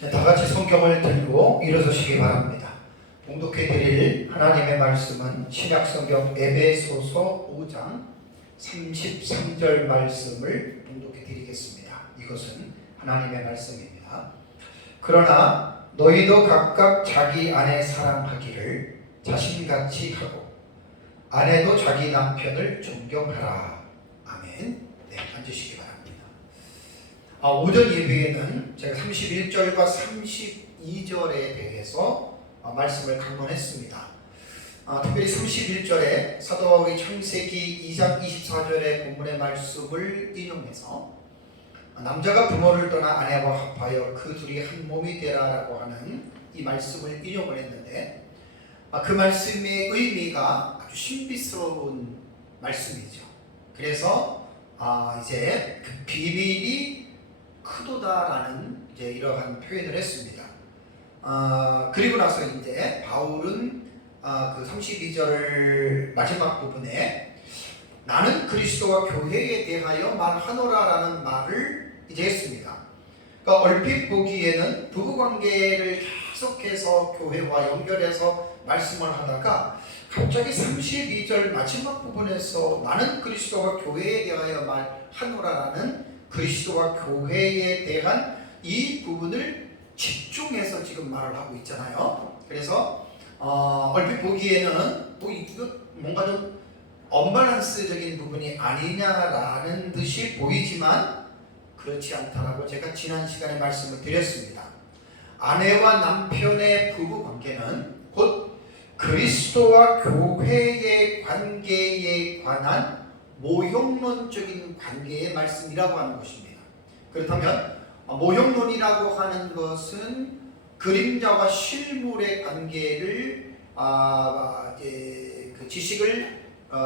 다 같이 성경을 들고 일어서시기 바랍니다. 봉독해 드릴 하나님의 말씀은 신약성경 에베소서 5장 33절 말씀을 봉독해 드리겠습니다. 이것은 하나님의 말씀입니다. 그러나 너희도 각각 자기 아내 사랑하기를 자신같이 하고 아내도 자기 남편을 존경하라. 아멘. 네, 앉으시기 바랍니다. 오전 예배에는 제가 31절과 32절에 대해서 말씀을 강론했습니다. 특별히 31절에 사도 바울이 창세기 2장 24절의 본문의 말씀을 인용해서 남자가 부모를 떠나 아내와 합하여 그 둘이 한 몸이 되라라고 하는 이 말씀을 인용을 했는데 그 말씀의 의미가 아주 신비스러운 말씀이죠. 그래서 이제 그 비밀이 크도다라는 이제 이러한 표현을 했습니다. 그리고 나서 이제 바울은 그 32절 마지막 부분에 나는 그리스도와 교회에 대하여 말하노라라는 말을 이제 했습니다. 그러니까 얼핏 보기에는 부부관계를 계속해서 교회와 연결해서 말씀을 하다가 갑자기 32절 마지막 부분에서 나는 그리스도와 교회에 대하여 말하노라라는 그리스도와 교회에 대한 이 부분을 집중해서 지금 말을 하고 있잖아요. 그래서 얼핏 보기에는 이거 뭔가 좀 언밸런스적인 부분이 아니냐라는 듯이 보이지만 그렇지 않다라고 제가 지난 시간에 말씀을 드렸습니다. 아내와 남편의 부부 관계는 곧 그리스도와 교회의 관계에 관한 모형론적인 관계의 말씀이라고 하는 것입니다. 그렇다면 모형론이라고 하는 것은 그림자와 실물의 관계를 그 지식을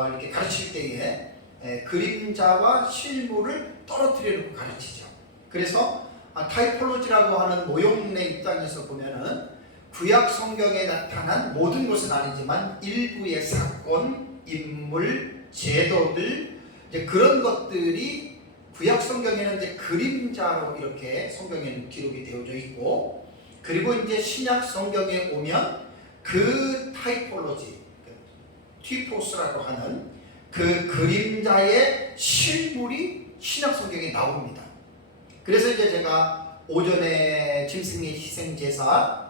이렇게 가르칠 때에 그림자와 실물을 떨어뜨리려고 가르치죠. 그래서 타이폴로지라고 하는 모형론의 입장에서 보면은 구약 성경에 나타난 모든 것은 아니지만 일부의 사건, 인물, 제도들 이제 그런 것들이 구약 성경에는 이제 그림자로 이렇게 성경에는 기록이 되어져 있고, 그리고 이제 신약 성경에 오면 그 타이폴로지, 티포스라고 하는 그 그림자의 실물이 신약 성경에 나옵니다. 그래서 이제 제가 오전에 짐승의 희생 제사,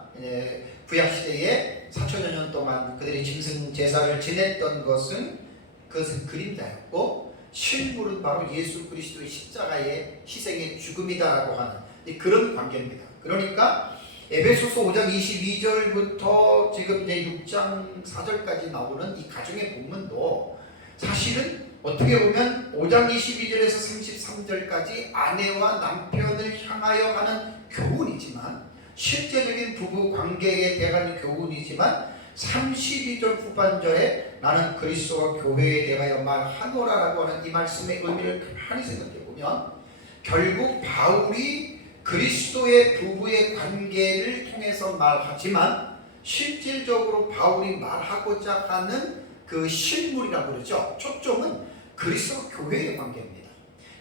구약 시대에 4천여 년 동안 그들이 짐승 제사를 지냈던 것은 그것은 그림자였고 실물은 바로 예수 그리스도의 십자가의 희생의 죽음이다라고 하는 그런 관계입니다. 그러니까 에베소서 5장 22절부터 지금 이제 6장 4절까지 나오는 이 가정의 본문도 사실은 어떻게 보면 5장 22절에서 33절까지 아내와 남편을 향하여 하는 교훈이지만 실제적인 부부 관계에 대한 교훈이지만 32절 후반절에 나는 그리스도와 교회에 대하여 말하노라라고 하는 이 말씀의 의미를 가만히 생각해 보면 결국 바울이 그리스도의 부부의 관계를 통해서 말하지만 실질적으로 바울이 말하고자 하는 그 실물이라고 그러죠. 초점은 그리스도 교회의 관계입니다.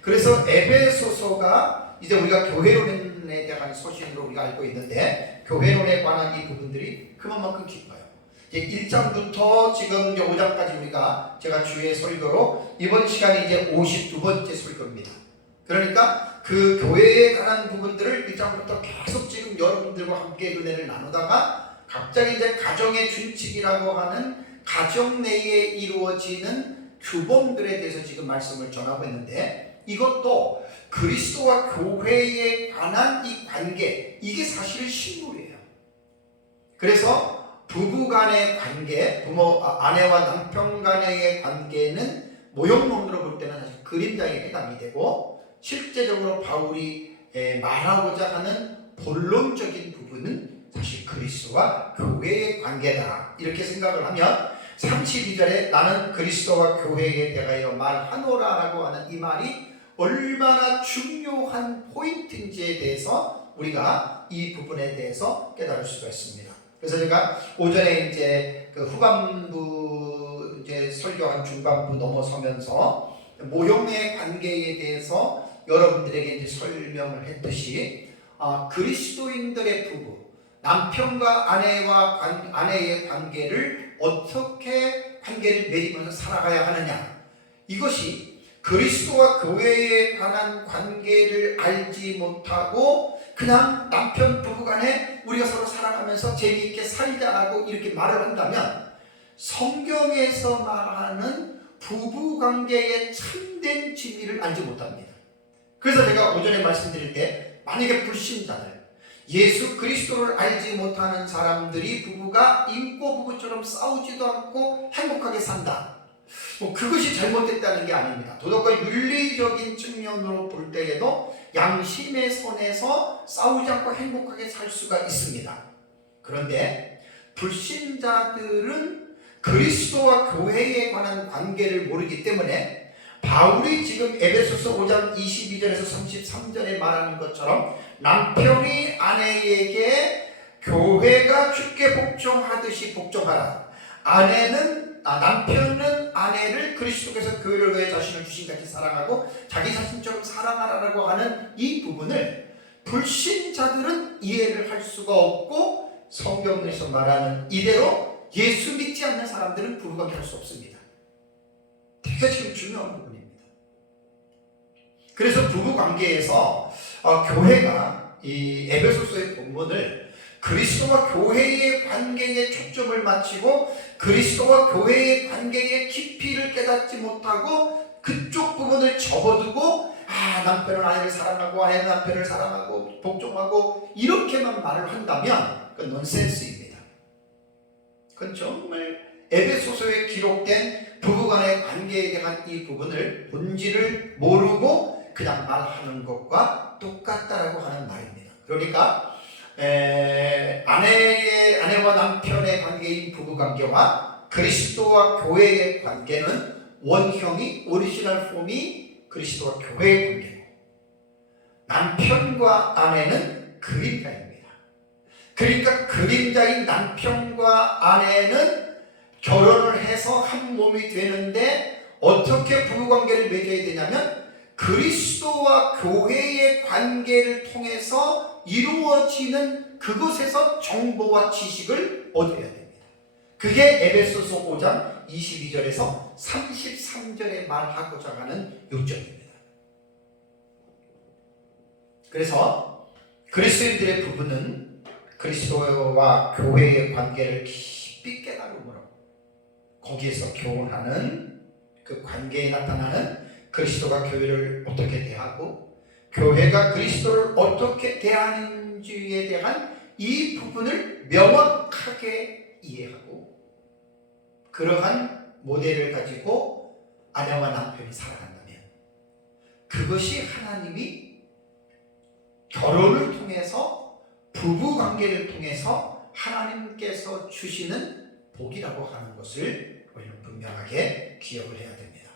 그래서 에베소서가 이제 우리가 교회론에 대한 소신으로 우리가 알고 있는데 교회론에 관한 이 부분들이 그만큼 깊어요. 이제 1장부터 지금 이제 5장까지 우리가 제가 주의 설교로 이번 시간이 이제 52번째 설교입니다. 그러니까 그 교회에 관한 부분들을 1장부터 계속 지금 여러분들과 함께 은혜를 나누다가 갑자기 이제 가정의 준칙이라고 하는 가정 내에 이루어지는 규범들에 대해서 지금 말씀을 전하고 있는데 이것도 그리스도와 교회에 관한 이 관계, 이게 사실은 실물이에요. 그래서 부부 간의 관계, 아내와 남편 간의 관계는 모형론으로 볼 때는 사실 그림자에 해당이 되고 실제적으로 바울이 말하고자 하는 본론적인 부분은 사실 그리스도와 교회의 관계다. 이렇게 생각을 하면 32절에 나는 그리스도와 교회에 대하여 말하노라라고 하는 이 말이 얼마나 중요한 포인트인지에 대해서 우리가 이 부분에 대해서 깨달을 수가 있습니다. 그래서 제가 오전에 이제 그 후반부 이제 설교한 중반부 넘어서면서 모형의 관계에 대해서 여러분들에게 이제 설명을 했듯이 그리스도인들의 부부, 남편과 아내의 관계를 어떻게 관계를 맺으면서 살아가야 하느냐, 이것이 그리스도와 교회에 관한 관계를 알지 못하고 그냥 남편 부부간에 우리가 서로 사랑하면서 재미있게 살자라고 이렇게 말을 한다면 성경에서 말하는 부부관계의 참된 진리를 알지 못합니다. 그래서 제가 오전에 말씀드릴 때 만약에 불신자들, 예수 그리스도를 알지 못하는 사람들이 부부가 인고 부부처럼 싸우지도 않고 행복하게 산다, 그것이 잘못됐다는 게 아닙니다. 도덕과 윤리적인 측면으로 볼 때에도 양심의 선에서 싸우지 않고 행복하게 살 수가 있습니다. 그런데 불신자들은 그리스도와 교회에 관한 관계를 모르기 때문에 바울이 지금 에베소서 5장 22절에서 33절에 말하는 것처럼 남편이 아내에게 교회가 주께 복종하듯이 복종하라, 남편은 아내를 그리스도께서 교회를 위해 자신을 주신 같이 사랑하고 자기 자신처럼 사랑하라고 하는 이 부분을 불신자들은 이해를 할 수가 없고, 성경에서 말하는 이대로 예수 믿지 않는 사람들은 부부관계 할 수 없습니다. 되게 지금 중요한 부분입니다. 그래서 부부관계에서 교회가 이 에베소서의 본문을 그리스도와 교회의 관계에 초점을 맞추고 그리스도와 교회의 관계의 깊이를 깨닫지 못하고 그쪽 부분을 접어두고 남편은 아내를 사랑하고 아내는 남편을 사랑하고 복종하고 이렇게만 말을 한다면 그건 넌센스입니다. 그건 정말 에베소서에 기록된 부부간의 관계에 대한 이 부분을 본질을 모르고 그냥 말하는 것과 똑같다라고 하는 말입니다. 그러니까 아내와 남편의 관계인 부부관계와 그리스도와 교회의 관계는 원형이, 오리지널 폼이 그리스도와 교회의 관계고, 남편과 아내는 그림자입니다. 그러니까 그림자인 남편과 아내는 결혼을 해서 한 몸이 되는데 어떻게 부부관계를 맺어야 되냐면 그리스도와 교회의 관계를 통해서 이루어지는 그곳에서 정보와 지식을 얻어야 됩니다. 그게 에베소서 5장 22절에서 33절에 말하고자 하는 요점입니다. 그래서 그리스도인들의 부부는 그리스도와 교회의 관계를 깊이 깨달음으로 거기에서 교훈하는 그 관계에 나타나는 그리스도가 교회를 어떻게 대하고 교회가 그리스도를 어떻게 대하는지에 대한 이 부분을 명확하게 이해하고 그러한 모델을 가지고 아내와 남편이 살아간다면 그것이 하나님이 결혼을 통해서 부부관계를 통해서 하나님께서 주시는 복이라고 하는 것을 우리는 분명하게 기억을 해야 됩니다.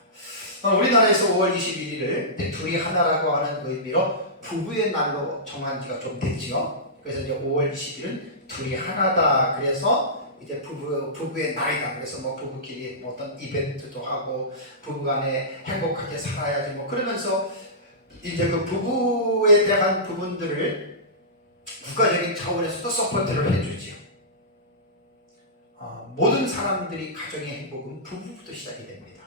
우리나라에서 5월 21일을 둘이 하나라고 하는 의미로 부부의 날로 정한 지가 좀 됐죠. 그래서 이제 5월 20일은 둘이 하나다. 그래서 이제 부부의 날이다. 그래서 뭐 부부끼리 어떤 이벤트도 하고 부부간에 행복하게 살아야지 뭐 그러면서 이제 그 부부에 대한 부분들을 국가적인 차원에서도 서포트를 해주지요. 모든 사람들이 가정의 행복은 부부부터 시작이 됩니다.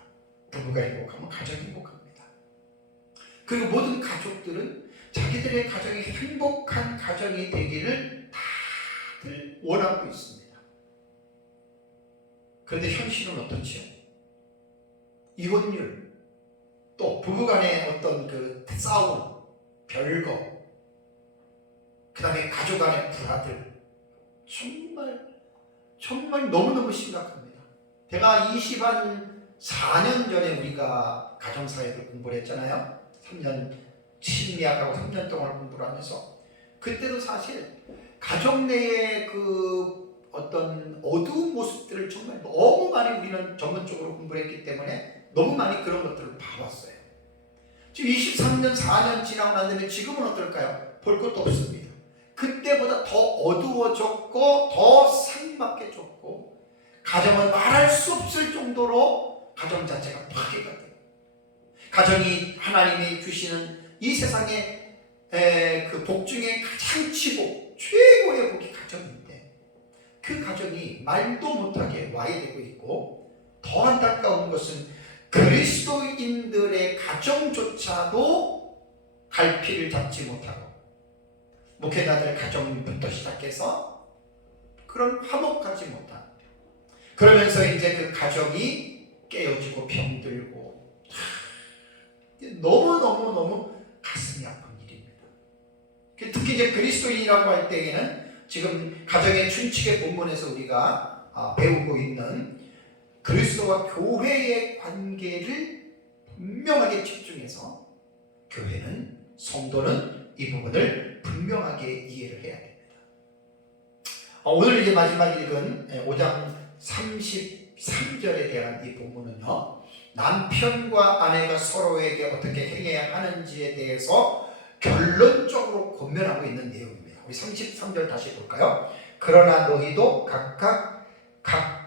부부가 행복하면 가정이 행복합니다. 그리고 모든 가족들은 자기들의 가정이 행복한 가정이 되기를 다들 원하고 있습니다. 그런데 현실은 어떻지요? 이혼율, 또 부부간의 어떤 그 싸움, 별거, 그 다음에 가족 간의 불화들, 정말 너무너무 심각합니다. 제가 24년 전에 우리가 가정사회를 공부를 했잖아요. 3년 심리학하고 3년 동안 공부를 하면서 그때도 사실 가정 내의 그 어떤 어두운 모습들을 정말 너무 많이 우리는 전문적으로 공부를 했기 때문에 너무 많이 그런 것들을 봐왔어요. 지금 23년 4년 지나고 난 다음에 지금은 어떨까요? 볼 것도 없습니다. 그때보다 더 어두워졌고 더 삭막해졌고 가정은 말할 수 없을 정도로 가정 자체가 파괴가 돼요. 가정이 하나님이 주시는 이 세상에 그 복 중에 가장 최고, 최고의 복이 가정인데 그 가정이 말도 못하게 와해되고 있고, 더 안타까운 것은 그리스도인들의 가정조차도 갈피를 잡지 못하고, 목회자들 가정부터 시작해서 그런 화목하지 못한, 그러면서 이제 그 가정이 깨어지고 병들고, 너무너무 가슴이 아픈 일입니다. 특히 이제 그리스도인이라고 할 때에는 지금 가정의 춘칙의 본문에서 우리가 배우고 있는 그리스도와 교회의 관계를 분명하게 집중해서, 교회는, 성도는 이 부분을 분명하게 이해를 해야 됩니다. 오늘 이제 마지막 읽은 5장 33절에 대한 이 본문은요, 남편과 아내가 서로에게 어떻게 행해야 하는지에 대해서 결론적으로 권면하고 있는 내용입니다. 우리 33절 다시 볼까요? 그러나 너희도 각각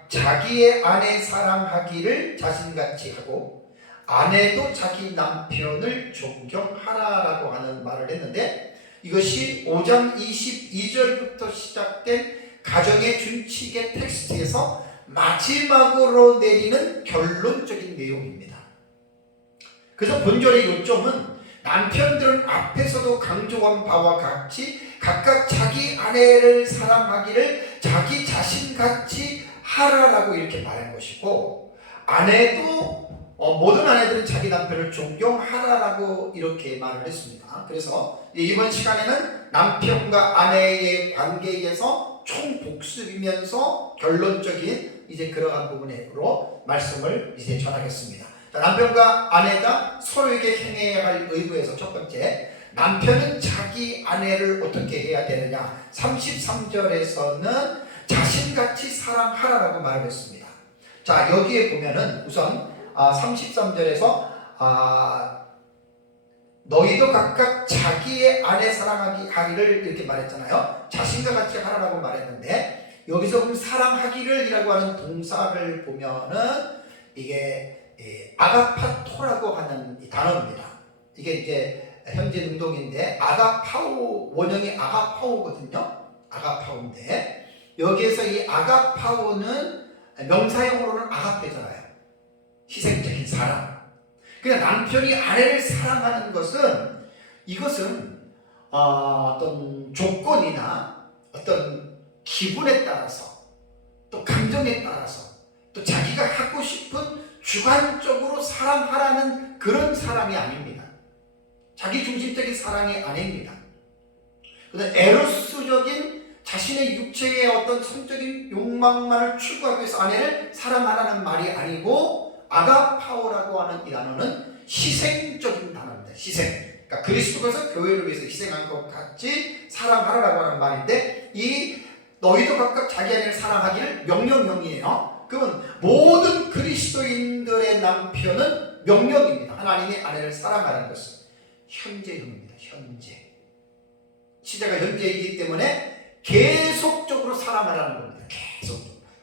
자기의 아내 사랑하기를 자신같이 하고 아내도 자기 남편을 존경하라라고 하는 말을 했는데, 이것이 5장 22절부터 시작된 가정의 준칙의 텍스트에서 마지막으로 내리는 결론적인 내용입니다. 그래서 본절의 요점은 남편들은 앞에서도 강조한 바와 같이 각각 자기 아내를 사랑하기를 자기 자신같이 하라라고 이렇게 말한 것이고, 아내도 모든 아내들은 자기 남편을 존경하라라고 이렇게 말을 했습니다. 그래서 이번 시간에는 남편과 아내의 관계에서 총복습이면서 결론적인 이제 그러한 부분으로 말씀을 이제 전하겠습니다. 자, 남편과 아내가 서로에게 행해야 할 의무에서 첫 번째, 남편은 자기 아내를 어떻게 해야 되느냐, 33절에서는 자신같이 사랑하라라고 말을 했습니다. 자, 여기에 보면은 우선 33절에서 너희도 각각 자기의 아내 사랑하기를 이렇게 말했잖아요. 자신과 같이 하라라고 말했는데, 여기서 그럼 사랑하기를 이라고 하는 동사를 보면은 이게 아가파토라고 하는 이 단어입니다. 이게 이제 현재 능동인데 아가파오, 원형이 아가파오거든요. 아가파오인데 여기에서 이 아가파오는 명사형으로는 아가페잖아요. 희생적인 사랑. 그냥 남편이 아내를 사랑하는 것은, 이것은 어떤 조건이나 어떤 기분에 따라서, 또 감정에 따라서, 또 자기가 하고 싶은 주관적으로 사랑하라는 그런 사랑이 아닙니다. 자기 중심적인 사랑이 아닙니다. 그다음 에로스적인 자신의 육체의 어떤 성적인 욕망만을 추구하기 위해서 아내를 사랑하라는 말이 아니고, 아가파오라고 하는 이 단어는 희생적인 단어입니다. 희생. 그러니까 그리스도께서 교회를 위해서 희생한 것 같이 사랑하라고 하는 말인데, 이 너희도 각각 자기 아내를 사랑하기를 명령형이에요. 그건 모든 그리스도인들의 남편은 명령입니다. 하나님이 아내를 사랑하라는 것은 현재형입니다. 현재. 시제가 현재이기 때문에 계속적으로 사랑하라는 겁니다. 계속.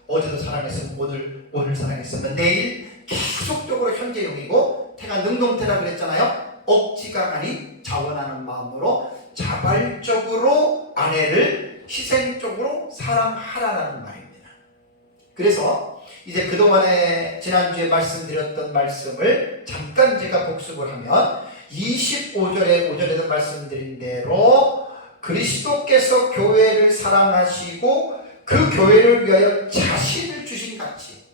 어제도 사랑했으면 오늘 사랑했으면 내일, 계속적으로 현재형이고, 태가 능동태라 그랬잖아요. 억지가 아닌 자원하는 마음으로 자발적으로 아내를 희생적으로 사랑하라는 말입니다. 그래서 이제 그동안에 지난주에 말씀드렸던 말씀을 잠깐 제가 복습을 하면, 25절에도 말씀드린 대로 그리스도께서 교회를 사랑하시고 그 교회를 위하여 자신을 주신 같이,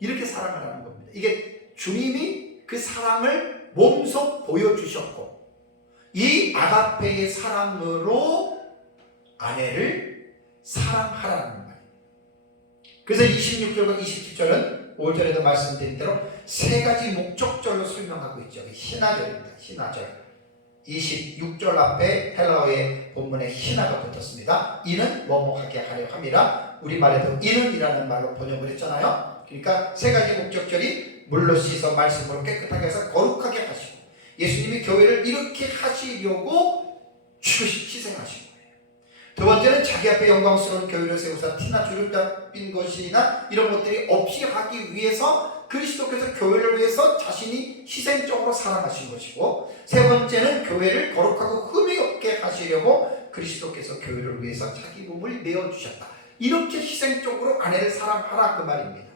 이렇게 사랑하라는 겁니다. 이게 주님이 그 사랑을 몸소 보여주셨고, 이 아가페의 사랑으로 아내를 사랑하라는 말입니다. 그래서 26절과 27절은 5절에도 말씀드린 대로 세 가지 목적절로 설명하고 있죠. 희나절입니다. 희나절. 26절 앞에 헬라어의 본문에 희나가 붙었습니다. 이는 뭐뭐하게 하려 함이라, 우리말에도 이는이라는 말로 번역을 했잖아요. 그러니까 세 가지 목적절이 물로 씻어 말씀으로 깨끗하게 해서 거룩하게 하시고, 예수님이 교회를 이렇게 하시려고 희생하신 거예요. 두 번째는 자기 앞에 영광스러운 교회를 세우사 티나 주름 잡힌 것이나 이런 것들이 없이 하기 위해서 그리스도께서 교회를 위해서 자신이 희생적으로 사랑하신 것이고, 세 번째는 교회를 거룩하고 흠이 없게 하시려고 그리스도께서 교회를 위해서 자기 몸을 내어주셨다. 이렇게 희생적으로 아내를 사랑하라 그 말입니다.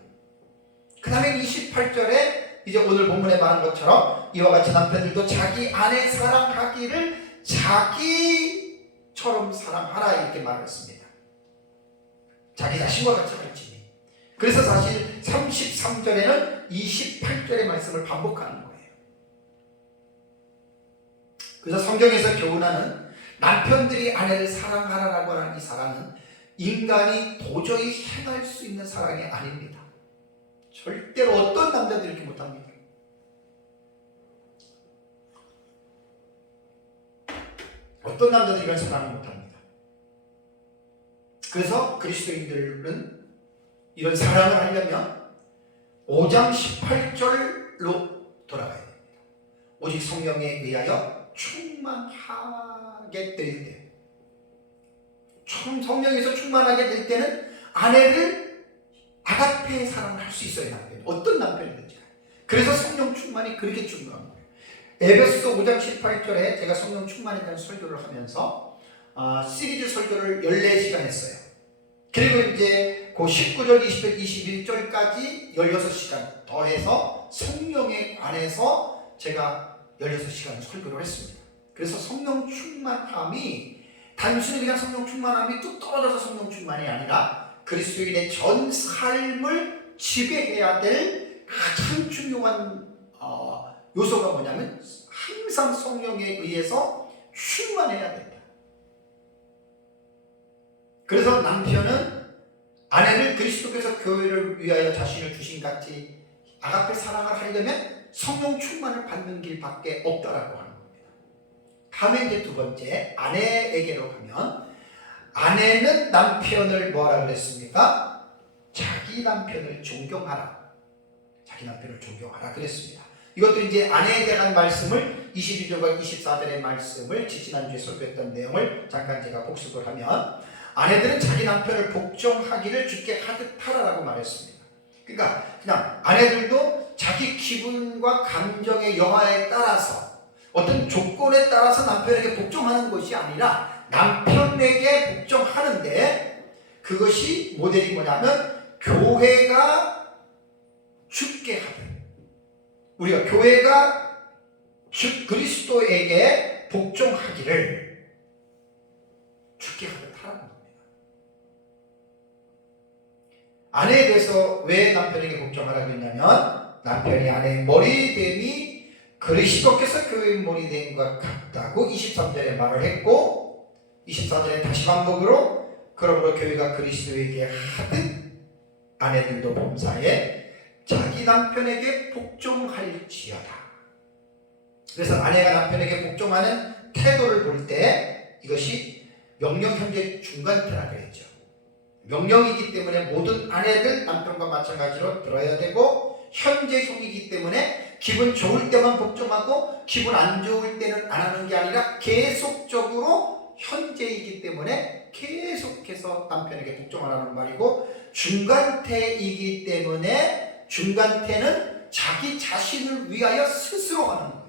그 다음에 28절에 이제 오늘 본문에 말한 것처럼 이와 같이 남편들도 자기 아내 사랑하기를 자기처럼 사랑하라 이렇게 말했습니다. 자기 자신과 같이 할지니. 그래서 사실 33절에는 28절의 말씀을 반복하는 거예요. 그래서 성경에서 교훈하는 남편들이 아내를 사랑하라라고 하는 이 사랑은 인간이 도저히 행할 수 있는 사랑이 아닙니다. 절대로 어떤 남자도 이렇게 못합니다. 어떤 남자도 이런 사랑을 못합니다. 그래서 그리스도인들은 이런 사랑을 하려면 5장 18절로 돌아가야 됩니다. 오직 성령에 의하여 충만하게 될 때, 성령에서 충만하게 될 때는 아내를 아가페의 사랑을 할 수 있어요. 남편, 어떤 남편이든지. 그래서 성령 충만이 그렇게 중요한 거예요. 에베소서 5장 18절에 제가 성령 충만에 대한 설교를 하면서 시리즈 설교를 14시간 했어요. 그리고 이제 그 19절, 20절, 21절까지 16시간 더해서 성령에 관해서 제가 16시간 설교를 했습니다. 그래서 성령 충만함이 단순히 그냥 성령 충만함이 뚝 떨어져서 성령 충만이 아니라 그리스도인의 전 삶을 지배해야 될 가장 중요한 요소가 뭐냐면 항상 성령에 의해서 충만해야 된다. 그래서 남편은 아내를 그리스도께서 교회를 위하여 자신을 주신 같이 아가페 사랑을 하려면 성령 충만을 받는 길밖에 없다라고 하는 겁니다. 다음에 이제 두 번째, 아내에게로 가면 아내는 남편을 뭐라 그랬습니까? 자기 남편을 존경하라. 자기 남편을 존경하라 그랬습니다. 이것도 이제 아내에 대한 말씀을 22절과 24절의 말씀을 지난주에 설교했던 내용을 잠깐 제가 복습을 하면, 아내들은 자기 남편을 복종하기를 주께 하듯 하라라고 말했습니다. 그러니까 그냥 아내들도 자기 기분과 감정의 여하에 따라서 어떤 조건에 따라서 남편에게 복종하는 것이 아니라 남편에게 복종하는데, 그것이 모델이 뭐냐면 교회가 주께 하듯, 우리가 교회가 주 그리스도에게 복종하기를 주께 하듯 하라는 겁니다. 아내에 대해서 왜 남편에게 복종하라고 했냐면, 남편이 아내의 머리됨이 그리스도께서 교회의 머리됨과 같다고 23절에 말을 했고, 24절에 다시 반복으로 그러므로 교회가 그리스도에게 하듯 아내들도 범사에 자기 남편에게 복종할지어다. 그래서 아내가 남편에게 복종하는 태도를 볼 때 이것이 명령 현재 중간태라 그랬죠. 명령이기 때문에 모든 아내들 남편과 마찬가지로 들어야 되고, 현재형이기 때문에 기분 좋을 때만 복종하고 기분 안 좋을 때는 안 하는 게 아니라 계속적으로 현재이기 때문에 계속해서 남편에게 복종하라는 말이고, 중간태이기 때문에 중간태는 자기 자신을 위하여 스스로 하는 거예요.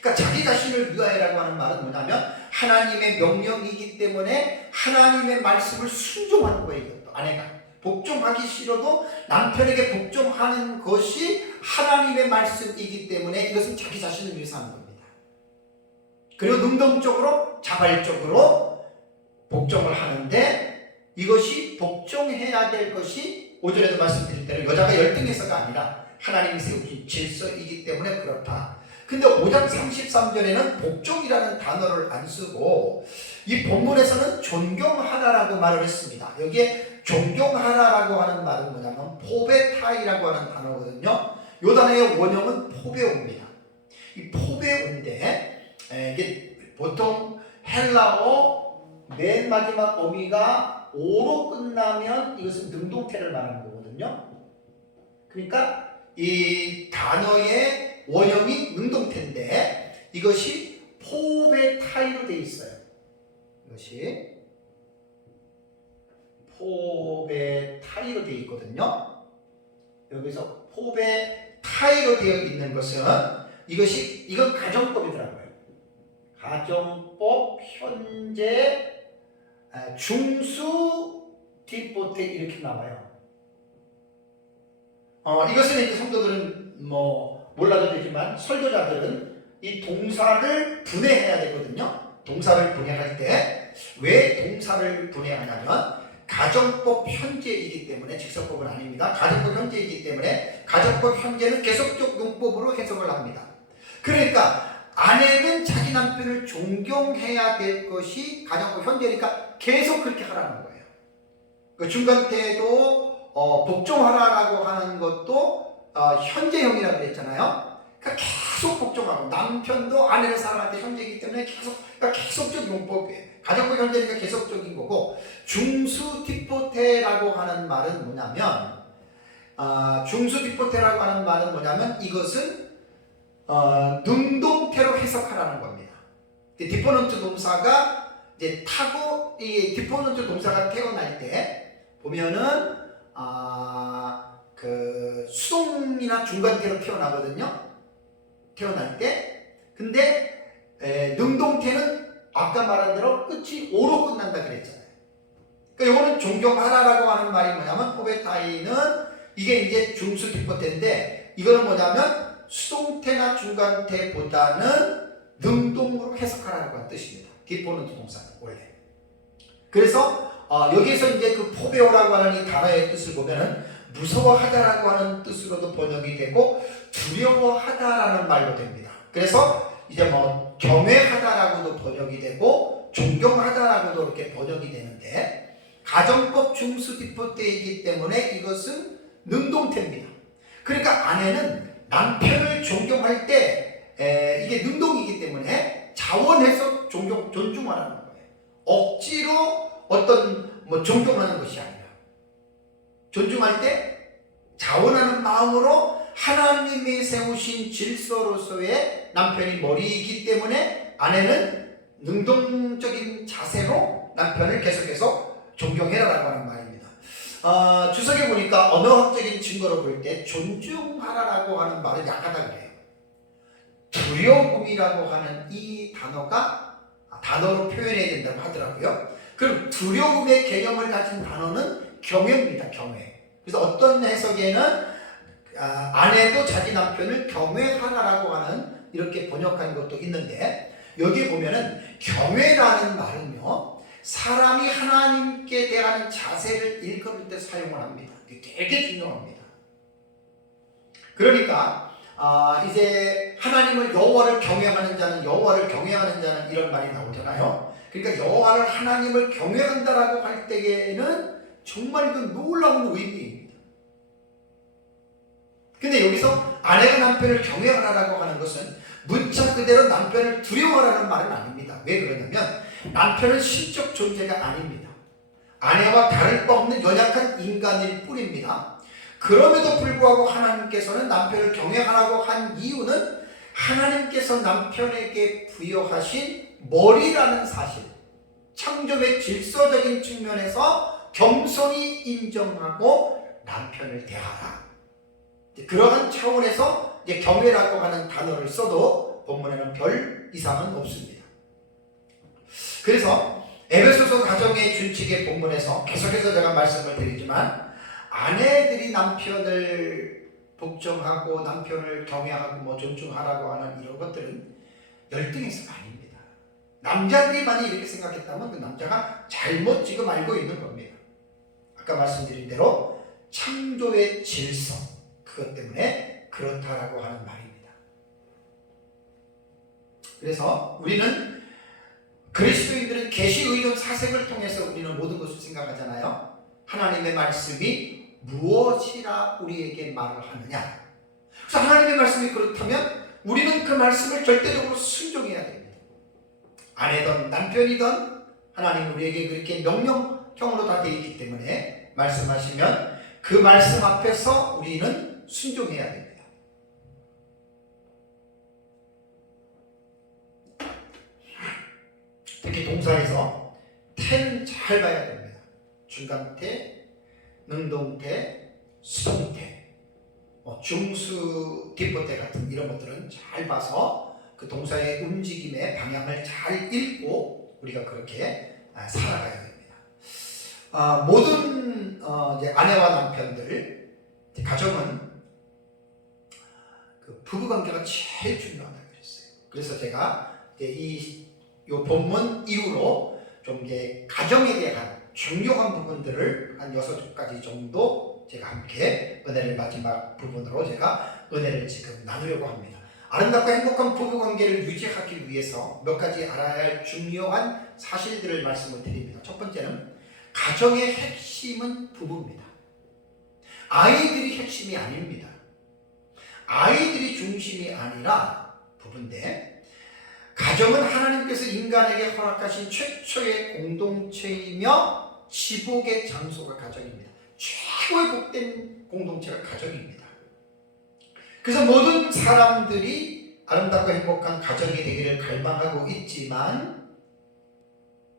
그러니까 자기 자신을 위하여라고 하는 말은 뭐냐면 하나님의 명령이기 때문에 하나님의 말씀을 순종하는 거예요. 이것도 아내가 복종하기 싫어도 남편에게 복종하는 것이 하나님의 말씀이기 때문에 이것은 자기 자신을 위해서 하는 겁니다. 그리고 능동적으로 자발적으로 복종을 하는데, 이것이 복종해야 될 것이 5절에도 말씀드린 대로 여자가 열등해서가 아니라 하나님이 세우신 질서이기 때문에 그렇다. 근데 5장 33절에는 복종이라는 단어를 안 쓰고 이 본문에서는 존경하라라고 말을 했습니다. 여기에 존경하라라고 하는 말은 뭐냐면 포베타이라고 하는 단어거든요. 이 단어의 원형은 포베오입니다. 이 포베오인데 이게 보통 헬라어 맨 마지막 어미가 오로 끝나면 이것은 능동태를 말하는 거거든요. 그러니까 이 단어의 원형이 능동태인데 이것이 포베타이로 되어 있어요. 이것이 포배 타이로 되어 있거든요. 여기서 포배 타이로 되어 있는 것은 이건 가정법이더라고요. 가정법 현재 중수 뒷보태 이렇게 나와요. 이것은 이제 성도들은 뭐 몰라도 되지만 설교자들은 이 동사를 분해해야 되거든요. 동사를 분해할 때 왜 동사를 분해하냐면 가정법 현재이기 때문에, 직설법은 아닙니다. 가정법 현재이기 때문에 가정법 현재는 계속적 용법으로 해석을 합니다. 그러니까 아내는 자기 남편을 존경해야 될 것이 가정법 현재니까 계속 그렇게 하라는 거예요. 그 중간태도 복종하라라고 하는 것도 현재형이라고 그랬잖아요. 그러니까 계속 복종하고, 남편도 아내를 사랑할 때 현재이기 때문에 계속적 용법이에요. 가정법 현재니까 계속적인 거고, 중수디포테라고 하는 말은 뭐냐면, 중수디포테라고 하는 말은 뭐냐면 이것은 능동태로 해석하라는 겁니다. 디포넌트 동사가 이제 타고, 이 디포넌트 동사가 태어날 때 보면은 그 수동이나 중간태로 태어나거든요. 태어날 때. 근데 능동태는 아까 말한 대로 끝이 오로 끝난다 그랬잖아요. 그러니까 이거는 존경하라라고 하는 말이 뭐냐면, 포베타이는 이게 이제 중수 뒷보태인데, 이거는 뭐냐면 수동태나 중간태보다는 능동으로 해석하라는 건 뜻입니다. 뒷보는 동사는 원래. 그래서 여기서 이제 그 포베오라고 하는 이 단어의 뜻을 보면은 무서워하다라고 하는 뜻으로도 번역이 되고 두려워하다라는 말로 됩니다. 그래서 이제 뭐 경외하다라고도 번역이 되고 존경하다라고도 이렇게 번역이 되는데, 가정법 중수 뒷보태이기 때문에 이것은 능동태입니다. 그러니까 아내는 남편을 존경할 때 이게 능동이기 때문에 자원해서 존중하라는 거예요. 억지로 어떤 뭐 존경하는 것이 아니라, 존중할 때 자원하는 마음으로 하나님이 세우신 질서로서의 남편이 머리이기 때문에 아내는 능동적인 자세로 남편을 계속해서 존경해라라고 하는 말입니다. 주석에 보니까 언어학적인 증거로 볼 때 존중하라라고 하는 말은 약하다 그래요. 두려움이라고 하는 이 단어로 표현해야 된다고 하더라고요. 그럼 두려움의 개념을 가진 단어는 경외입니다. 경외. 그래서 어떤 해석에는 아내도 자기 남편을 경외하라라고 하는 이렇게 번역한 것도 있는데, 여기 보면은 경외라는 말은요, 사람이 하나님께 대한 자세를 일컬을 때 사용을 합니다. 되게 중요합니다. 그러니까 이제 하나님을 여호와를 경외하는 자는 이런 말이 나오잖아요. 그러니까 여호와를 하나님을 경외한다라고 할 때에는 정말 이건 놀라운 의미입니다. 근데 여기서 아내가 남편을 경외하라라고 하는 것은 문자 그대로 남편을 두려워하라는 말은 아닙니다. 왜 그러냐면 남편은 신적 존재가 아닙니다. 아내와 다를 바 없는 연약한 인간일 뿐입니다. 그럼에도 불구하고 하나님께서는 남편을 경외하라고 한 이유는 하나님께서 남편에게 부여하신 머리라는 사실, 창조의 질서적인 측면에서 겸손히 인정하고 남편을 대하라. 그러한 차원에서 이제 경외라고 하는 단어를 써도 본문에는 별 이상은 없습니다. 그래서 에베소서 가정의 준칙의 본문에서 계속해서 제가 말씀을 드리지만, 아내들이 남편을 복종하고 남편을 경외하고 뭐 존중하라고 하는 이런 것들은 열등해서가 아닙니다. 남자들이 만약 이렇게 생각했다면 그 남자가 잘못 지금 알고 있는 겁니다. 아까 말씀드린 대로 창조의 질서, 그것 때문에 그렇다라고 하는 말입니다. 그래서 우리는 그리스도인들은 계시 의존 사색을 통해서 우리는 모든 것을 생각하잖아요. 하나님의 말씀이 무엇이라 우리에게 말을 하느냐. 그래서 하나님의 말씀이 그렇다면 우리는 그 말씀을 절대적으로 순종해야 됩니다. 아내든 남편이든 하나님 우리에게 그렇게 명령형으로 다 되어 있기 때문에 말씀하시면 그 말씀 앞에서 우리는 순종해야 됩니다. 특히 동사에서 태는 잘 봐야 됩니다. 중간태, 능동태, 수동태, 중수, 뒷보태 같은 이런 것들은 잘 봐서 그 동사의 움직임의 방향을 잘 읽고 우리가 그렇게 살아가야 됩니다. 모든 이제 아내와 남편들, 가정은 그 부부관계가 제일 중요하다고 그랬어요. 그래서 제가 이제 이 본문 이후로 좀 이제 가정에 대한 중요한 부분들을 한 6가지 정도 제가 함께 은혜를 마지막 부분으로 제가 은혜를 지금 나누려고 합니다. 아름답고 행복한 부부관계를 유지하기 위해서 몇 가지 알아야 할 중요한 사실들을 말씀을 드립니다. 첫 번째는 가정의 핵심은 부부입니다. 아이들이 핵심이 아닙니다. 아이들이 중심이 아니라 부부인데, 가정은 하나님께서 인간에게 허락하신 최초의 공동체이며 지복의 장소가 가정입니다. 최고의 복된 공동체가 가정입니다. 그래서 모든 사람들이 아름답고 행복한 가정이 되기를 갈망하고 있지만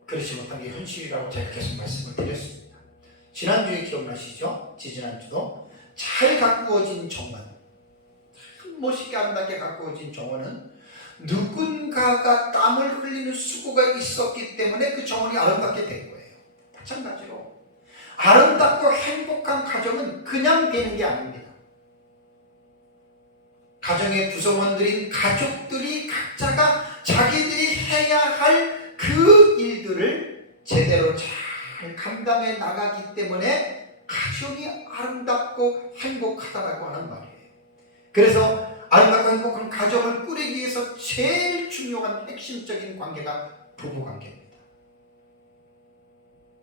그렇지 못한 게 현실이라고 제가 계속 말씀을 드렸습니다. 지난주에 기억나시죠? 지지난주도 잘 가꾸어진 정원, 멋있게 아름답게 가꾸어진 정원은 누군가가 땀을 흘리는 수고가 있었기 때문에 그 정원이 아름답게 된 거예요. 마찬가지로 아름답고 행복한 가정은 그냥 되는 게 아닙니다. 가정의 구성원들인 가족들이 각자가 자기들이 해야 할 그 일들을 제대로 잘 감당해 나가기 때문에 가정이 아름답고 행복하다라고 하는 말이에요. 그래서 아름답고 행복한 가정을 꾸리기 위해서 제일 중요한 핵심적인 관계가 부부관계입니다.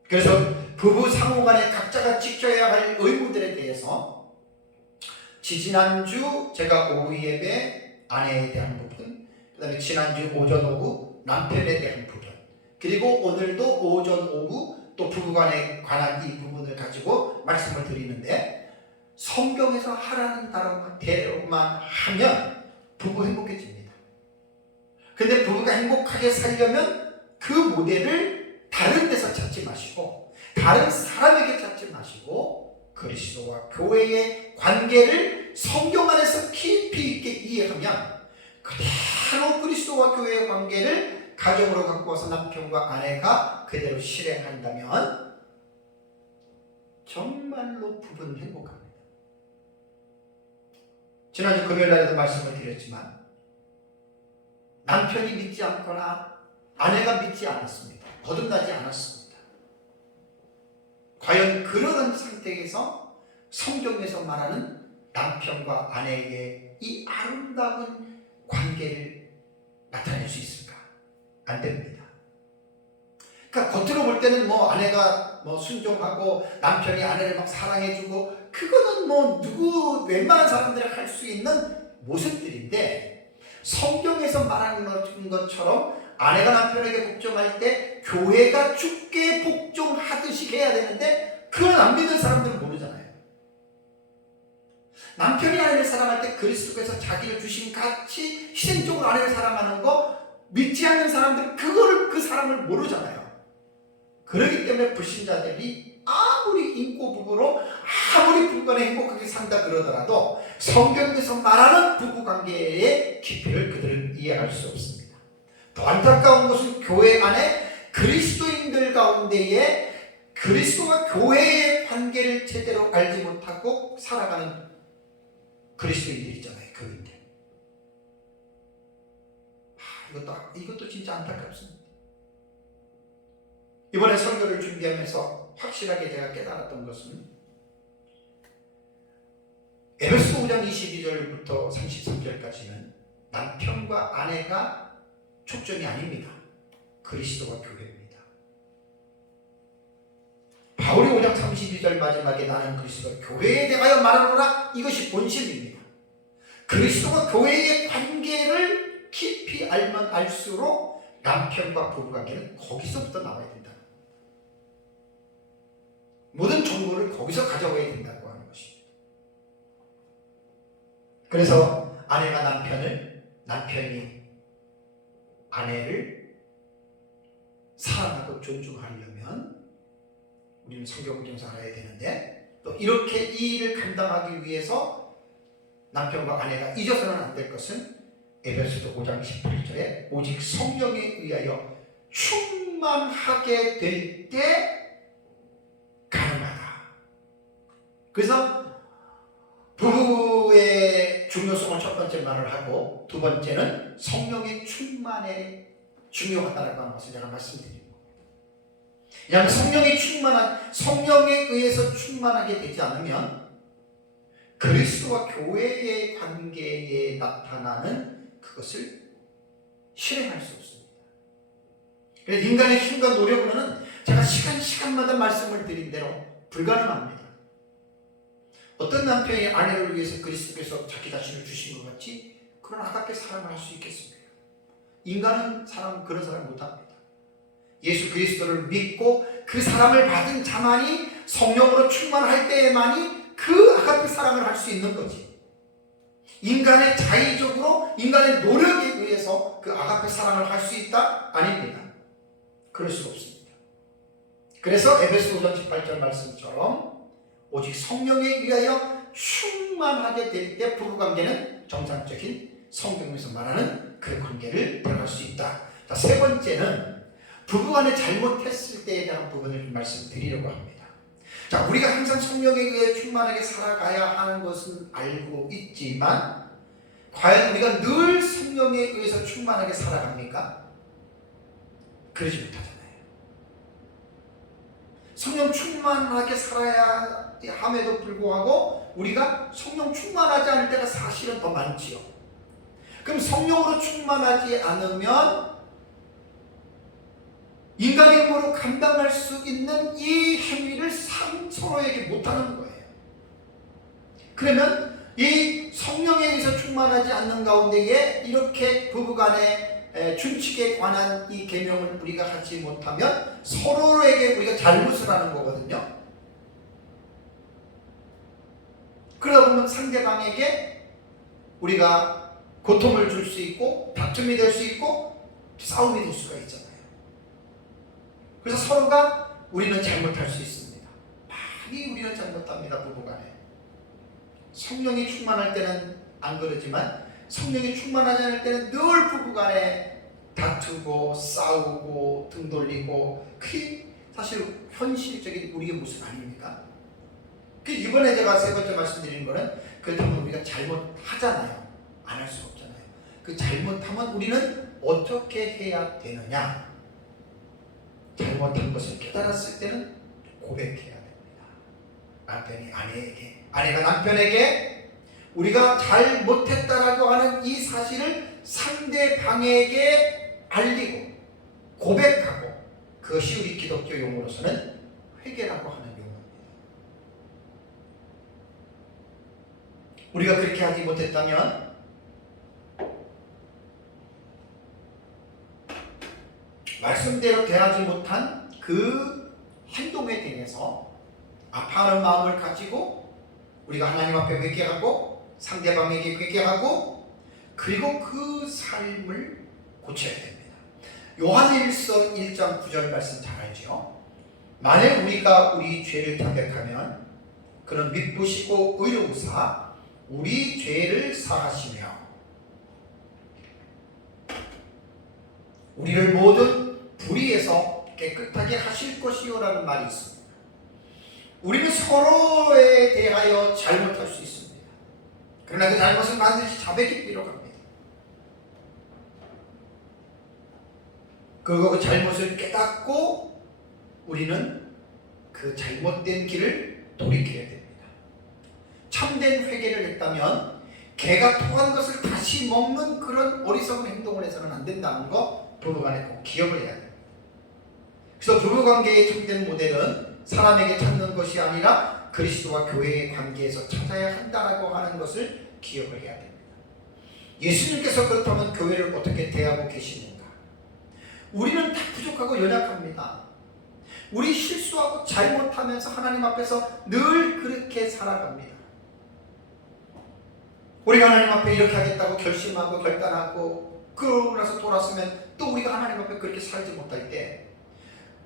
그래서 부부 상호간에 각자가 지켜야 할 의무들에 대해서 지난주 제가 오후 예배 아내에 대한 부분, 그 다음에 지난주 오전 오후 남편에 대한 부분, 그리고 오늘도 오전 오후 또 부부간에 관한 이 부분을 가지고 말씀을 드리는데, 성경에서 하라는 대로만 하면 부부 행복해집니다. 근데 부부가 행복하게 살려면 그 모델을 다른 데서 찾지 마시고, 다른 사람에게 찾지 마시고, 그리스도와 교회의 관계를 성경 안에서 깊이 있게 이해하면 그대로 그리스도와 교회의 관계를 가정으로 갖고 와서 남편과 아내가 그대로 실행한다면 정말로 부부는 행복합니다. 지난주 금요일날에도 말씀을 드렸지만 남편이 믿지 않거나 아내가 믿지 않았습니다. 거듭나지 않았습니다. 과연 그런 상태에서 성경에서 말하는 남편과 아내에게 이 아름다운 관계를 나타낼 수 있을까? 안 됩니다. 그러니까 겉으로 볼 때는 아내가 순종하고 남편이 아내를 막 사랑해주고, 그거는 웬만한 사람들이 할 수 있는 모습들인데, 성경에서 말하는 것처럼 아내가 남편에게 복종할 때 교회가 주께 복종하듯이 해야 되는데, 그건 안 믿는 사람들은 모르잖아요. 남편이 아내를 사랑할 때 그리스도께서 자기를 주신 같이 희생적으로 아내를 사랑하는 거 믿지 않는 사람들은 그 사랑을 모르잖아요. 그렇기 때문에 불신자들이 아무리 인고 부부로 아무리 부부간에 행복하게 산다 그러더라도 성경에서 말하는 부부관계의 깊이를 그들은 이해할 수 없습니다. 더 안타까운 것은 교회 안에 그리스도인들 가운데에 그리스도와 교회의 관계를 제대로 알지 못하고 살아가는 그리스도인들 있잖아요. 교인들. 이것도 진짜 안타깝습니다. 이번에 설교를 준비하면서 확실하게 제가 깨달았던 것은 에베소 5장 22절부터 33절까지는 남편과 아내가 초점이 아닙니다. 그리스도와 교회입니다. 바울이 5장 32절 마지막에 나는 그리스도와 교회에 대하여 말하노라, 이것이 본심입니다. 그리스도와 교회의 관계를 깊이 알면 알수록 남편과 부부관계는 거기서부터 나와야 된다. 모든 정보를 거기서 가져와야 된다고 하는 것입니다. 그래서 아내가 남편이 아내를 사랑하고 존중하려면 우리는 성경 경사 알아야 되는데, 또 이렇게 이 일을 감당하기 위해서 남편과 아내가 잊어서는 안 될 것은 에베소서 5장 18절에 오직 성령에 의하여 충만하게 될 때 가능하다. 그래서 부부의 중요성을 첫 번째 말을 하고, 두 번째는 성령의 충만에 중요하다라고 하는 것을 제가 말씀드립니다. 그냥 성령에 의해서 충만하게 되지 않으면 그리스도와 교회의 관계에 나타나는 그것을 실행할 수 없습니다. 그래서 인간의 힘과 노력으로는 제가 시간마다 말씀을 드린 대로 불가능합니다. 어떤 남편이 아내를 위해서 그리스도께서 자기 자신을 주신 것 같이 그런 아깝게 사랑을 할 수 있겠습니까? 인간은 그런 사람 못합니다. 예수 그리스도를 믿고 그 사랑을 받은 자만이 성령으로 충만할 때에만이 그 아가페 사랑을 할 수 있는 거지. 인간의 자의적으로 인간의 노력에 의해서 그 아가페 사랑을 할 수 있다? 아닙니다. 그럴 수 없습니다. 그래서 에베소 5장 18절 말씀처럼 오직 성령에 의하여 충만하게 될 때 부부관계는 정상적인 성경에서 말하는 그 관계를 들어갈 수 있다. 자, 세 번째는 부부간에 잘못했을 때에 대한 부분을 좀 말씀드리려고 합니다. 자, 우리가 항상 성령에 의해 충만하게 살아가야 하는 것은 알고 있지만 과연 우리가 늘 성령에 의해서 충만하게 살아갑니까? 그러지 못하잖아요. 성령 충만하게 살아야 함에도 불구하고 우리가 성령 충만하지 않을 때가 사실은 더 많지요. 그럼 성령으로 충만하지 않으면 인간의 힘으로 감당할 수 있는 이 행위를 서로에게 못하는 거예요. 그러면 이 성령에 의해서 충만하지 않는 가운데에 이렇게 부부간의 준칙에 관한 이 계명을 우리가 하지 못하면 서로에게 우리가 잘못을 하는 거거든요. 그러다 보면 상대방에게 우리가 고통을 줄 수 있고 다툼이 될 수 있고 싸움이 될 수가 있잖아요. 그래서 서로가 우리는 잘못할 수 있습니다. 많이 우리는 잘못합니다. 부부간에 성령이 충만할 때는 안 그러지만 성령이 충만하지 않을 때는 늘 부부간에 다투고 싸우고 등 돌리고, 그게 사실 현실적인 우리의 모습 아닙니까? 이번에 제가 세 번째 말씀드리는 거는 그렇다면 우리가 잘못하잖아요. 안 할 수 없잖아요. 그 잘못하면 우리는 어떻게 해야 되느냐? 잘못한 것을 깨달았을 때는 고백해야 됩니다. 남편이 아내에게, 아내가 남편에게 우리가 잘못했다라고 하는 이 사실을 상대방에게 알리고 고백하고, 그것이 우리 기독교 용어로서는 회개라고 하는 용어입니다. 우리가 그렇게 하지 못했다면 말씀대로 대하지 못한 그 행동에 대해서 아파하는 마음을 가지고 우리가 하나님 앞에 회개하고 상대방에게 회개하고 그리고 그 삶을 고쳐야 됩니다. 요한일서 1장 9절 말씀 잘 알죠? 만일 우리가 우리 죄를 자백하면 그는 믿으시고 의로우사 우리 죄를 사하시며 우리를 모든 불의에서 깨끗하게 하실 것이요라는 말이 있습니다. 우리는 서로에 대하여 잘못할 수 있습니다. 그러나 그 잘못은 반드시 자백이 필요합니다. 그리고 그 잘못을 깨닫고 우리는 그 잘못된 길을 돌이켜야 됩니다. 참된 회개를 했다면 개가 토한 것을 다시 먹는 그런 어리석은 행동을 해서는 안 된다는 거 부부간에 꼭 기억을 해야 됩니다. 그래서 부부관계의 참된 모델은 사람에게 찾는 것이 아니라 그리스도와 교회의 관계에서 찾아야 한다라고 하는 것을 기억을 해야 됩니다. 예수님께서 그렇다면 교회를 어떻게 대하고 계시는가? 우리는 다 부족하고 연약합니다. 우리 실수하고 잘못하면서 하나님 앞에서 늘 그렇게 살아갑니다. 우리가 하나님 앞에 이렇게 하겠다고 결심하고 결단하고 그러고 나서 돌아서면 또 우리가 하나님 앞에 그렇게 살지 못할 때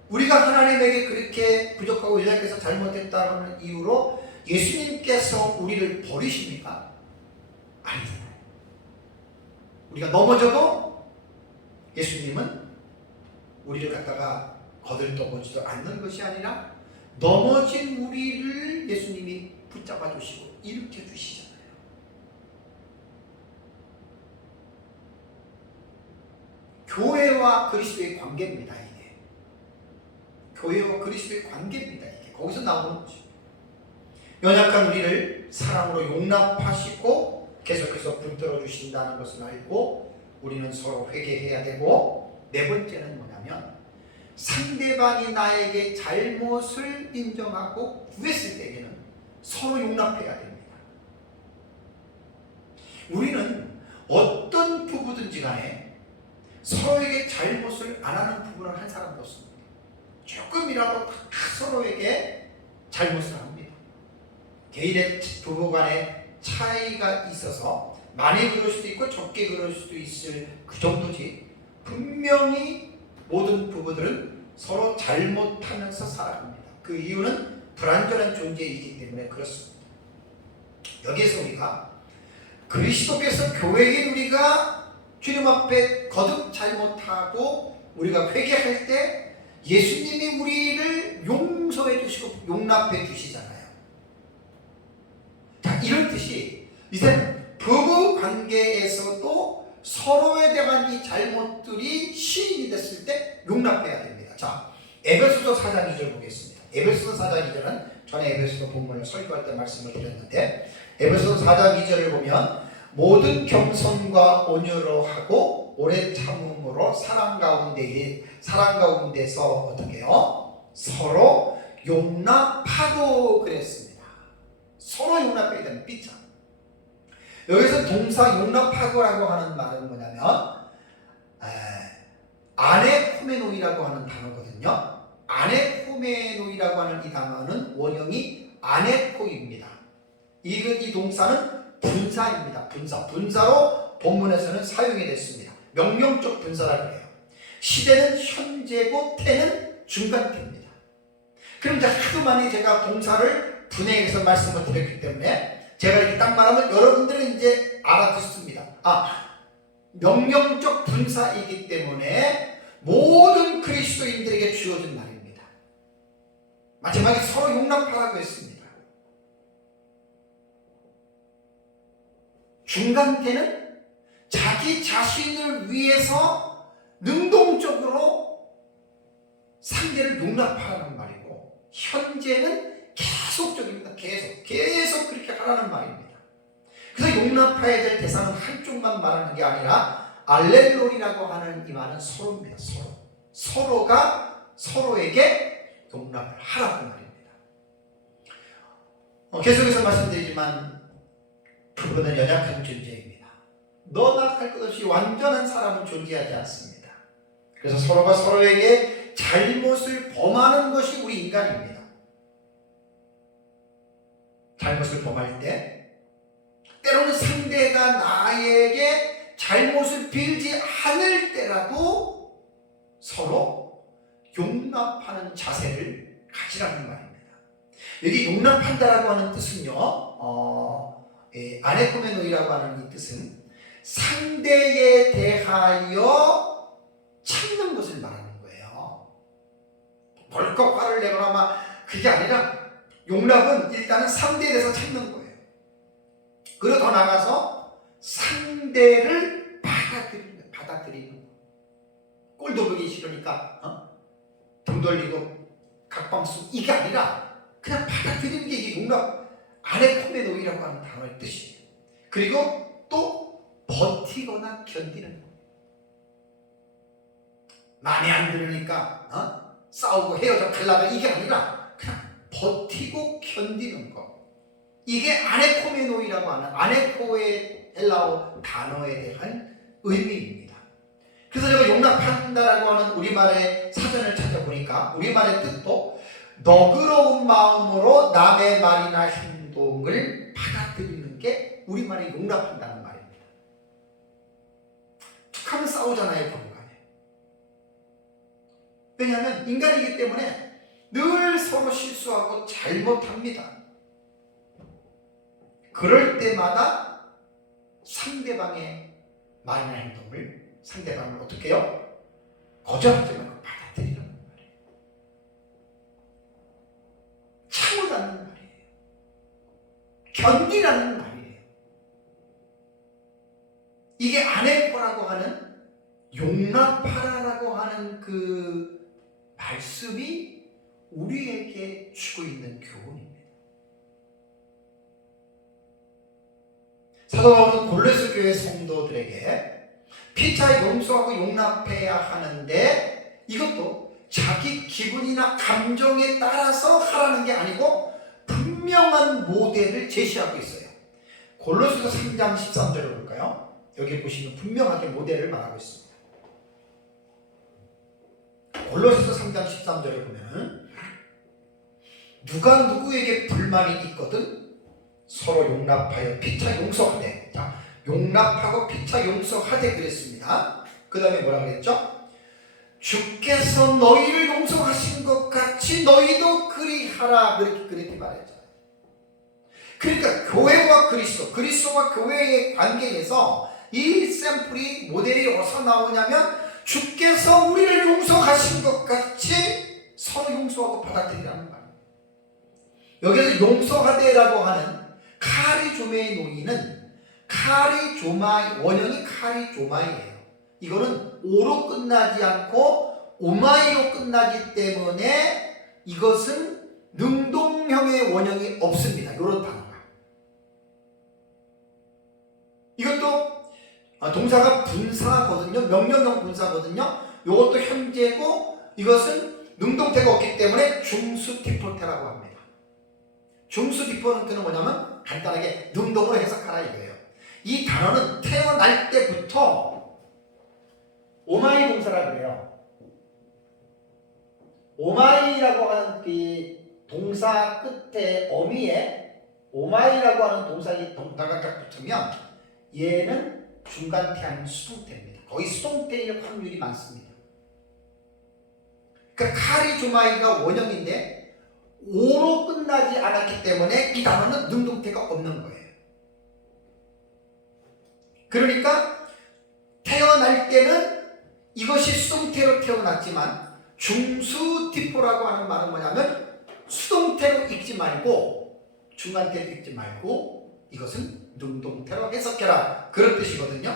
우리가 하나님에게 그렇게 부족하고 연약해서 잘못했다는 이유로 예수님께서 우리를 버리십니까? 아니잖아요. 우리가 넘어져도 예수님은 우리를 갖다가 거들떠보지도 않는 것이 아니라 넘어진 우리를 예수님이 붙잡아 주시고 일으켜 주시잖아요. 교회와 그리스도의 관계입니다. 이게 교회와 그리스도의 관계입니다. 이게 거기서 나오는 거죠. 연약한 우리를 사랑으로 용납하시고 계속해서 붙들어 주신다는 것을 알고 우리는 서로 회개해야 되고, 네 번째는 뭐냐면 상대방이 나에게 잘못을 인정하고 구했을 때에는 서로 용납해야 됩니다. 우리는 어떤 부부든지 간에 서로에게 잘못을 안 하는 부부는 한 사람도 없습니다. 조금이라도 다 서로에게 잘못을 합니다. 개인의 부부 간에 차이가 있어서 많이 그럴 수도 있고 적게 그럴 수도 있을 그 정도지, 분명히 모든 부부들은 서로 잘못하면서 살아갑니다. 그 이유는 불완전한 존재이기 때문에 그렇습니다. 여기에서 우리가 그리스도께서 교회인 우리가 주님 앞에 거듭 잘못하고 우리가 회개할 때 예수님이 우리를 용서해 주시고 용납해 주시잖아요. 자, 이런 뜻이 이제 부부 관계에서도 서로에 대한 이 잘못들이 시인이 됐을 때 용납해야 됩니다. 자, 에베소서 4장 2절 보겠습니다. 에베소서 4장 2절은 전에 에베소서 본문을 설교할 때 말씀을 드렸는데, 에베소서 4장 2절을 보면 모든 겸손과 온유로 하고 오래 참음으로 사랑 가운데서 어떻게 해요? 서로 용납하고 그랬습니다. 서로 용납해야 되는 삐자. 여기서 동사 용납하고라고 하는 말은 뭐냐면 아네코메노이라고 하는 단어거든요. 아네코메노이라고 하는 이 단어는 원형이 아네코입니다. 이 동사는 분사입니다. 분사로 본문에서는 사용이 됐습니다. 명령적 분사라고 해요. 시제는 현재고 태는 중간태입니다. 그럼 이제 하도 많이 제가 동사를 분해해서 말씀을 드렸기 때문에 제가 이렇게 딱 말하면 여러분들은 이제 알아듣습니다. 명령적 분사이기 때문에 모든 그리스도인들에게 주어진 말입니다. 마지막에 서로 용납하라고 했습니다. 중간태는 자기 자신을 위해서 능동적으로 상대를 용납하라는 말이고, 현재는 계속적입니다. 계속 그렇게 하라는 말입니다. 그래서 용납해야 될 대상은 한쪽만 말하는 게 아니라 알렐로리라고 하는 이 말은 서로입니다. 서로가 서로에게 용납을 하라고 말입니다. 계속해서 말씀드리지만 부부는 연약한 존재입니다. 너나 할 것 없이 완전한 사람은 존재하지 않습니다. 그래서 서로가 서로에게 잘못을 범하는 것이 우리 인간입니다. 잘못을 범할 때 때로는 상대가 나에게 잘못을 빌지 않을 때라도 서로 용납하는 자세를 가지라는 말입니다. 여기 용납한다라고 하는 뜻은요, 아네코메노이라고 하는 이 뜻은 상대에 대하여 참는 것을 말하는 거예요. 벌컥 화를 내거나 막 그게 아니라 용납은 일단은 상대에 대해서 참는 거예요. 그리고 더 나가서 상대를 받아들이는 거. 꼴도 보기 싫으니까 등 돌리고 각방수 이게 아니라 그냥 받아들이는 게 이게 용납, 아네코메노이라고 하는 단어의 뜻이에요. 그리고 또 버티거나 견디는 거. 마음에 안 들으니까 싸우고 헤어져 갈라가 이게 아니라 그냥 버티고 견디는 것. 이게 아네코메노이라고 하는 아네코의 헬라어 단어에 대한 의미입니다. 그래서 제가 용납한다라고 하는 우리말의 사전을 찾아보니까 우리말의 뜻도 너그러운 마음으로 남의 말이나 행동을 받아들이는 게 우리말의 용납한다는 말입니다. 툭하면 싸우잖아요, 부부간에. 왜냐하면 인간이기 때문에 늘 서로 실수하고 잘못합니다. 그럴 때마다 상대방의 말이나 행동을 상대방을 어떻게 해요? 거절하지 말고 받아들이라는 말이에요. 참으라는 말이에요. 견디라는 말이에요. 이게 아네코라고 하는 용납하라라고 하는 그 말씀이 우리에게 주고 있는 교훈입니다. 사도 바울은 골로새 교회 성도들에게 피차 용서하고 용납해야 하는데 이것도 자기 기분이나 감정에 따라서 하라는 게 아니고 분명한 모델을 제시하고 있어요. 골로새서 3장 13절을 볼까요? 여기 보시면 분명하게 모델을 말하고 있습니다. 골로새서 3장 13절을 보면 누가 누구에게 불만이 있거든 서로 용납하여 피차 용서하되. 자, 용납하고 피차 용서하되 그랬습니다. 그 다음에 뭐라 그랬죠? 주께서 너희를 용서하신 것 같이 너희도 그리하라. 그렇게 말했잖아요. 그러니까 교회와 그리스도와 교회의 관계에서 이 샘플이 모델이 어디서 나오냐면 주께서 우리를 용서하신 것 같이 서로 용서하고 받아들이라는 말이에요. 여기서 용서하되라고 하는 카리조마의 논의는 원형이 카리조마이에요. 이거는 오로 끝나지 않고 오마이로 끝나기 때문에 이것은 능동형의 원형이 없습니다. 이런 단어가. 이것도 동사가 분사거든요. 명령형 분사거든요. 이것도 현재고 이것은 능동태가 없기 때문에 중수디포태라고 합니다. 중수디포태는 뭐냐면 간단하게 능동으로 해석하라 이거예요. 이 단어는 태어날 때부터 오마이 동사라 그래요. 오마이라고 하는 그 동사 끝에 어미에 오마이라고 하는 동사가 딱 붙으면 얘는 중간태 아닌 수동태입니다. 거의 수동태일 확률이 많습니다. 그러니까 카리조마이가 원형인데 오로 끝나지 않았기 때문에 이 단어는 능동태가 없는 거예요. 그러니까 태어날 때는 이것이 수동태로 태어났지만 중수디포라고 하는 말은 뭐냐면 수동태로 읽지 말고 중간태로 읽지 말고 이것은 능동태로 해석해라 그런 뜻이거든요.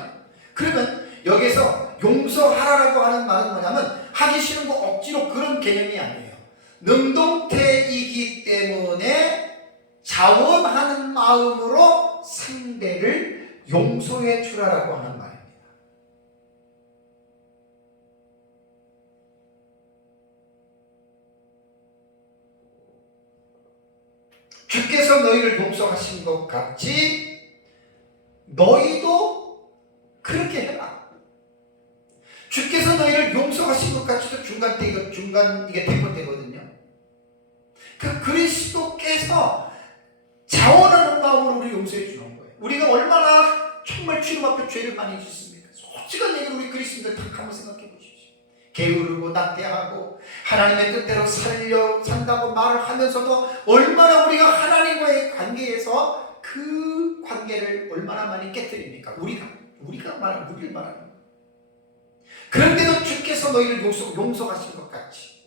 그러면 여기서 용서하라라고 하는 말은 뭐냐면 하기 싫은 거 억지로 그런 개념이 아니에요. 능동태이기 때문에 자원하는 마음으로 상대를 용서해 주라라고 하는 말입니다. 주께서 너희를 용서하신 것 같이 너희도 그렇게 해라. 주께서 너희를 용서하신 것 같이도 이게 대포되거든요. 그 그리스도께서 자원하는 마음으로 우리 용서해 주는 거예요. 우리가 얼마나 정말 주님 앞에 죄를 많이 짓습니까? 솔직한 얘기로 우리 그리스도인들 다 한번 생각해 보십시오. 게으르고 낙태하고 하나님의 뜻대로 산다고 말을 하면서도 얼마나 우리가 하나님과의 관계에서 그 관계를 얼마나 많이 깨뜨립니까? 우리를 말하는 거예요. 그런데도 주께서 너희를 용서하신 것 같이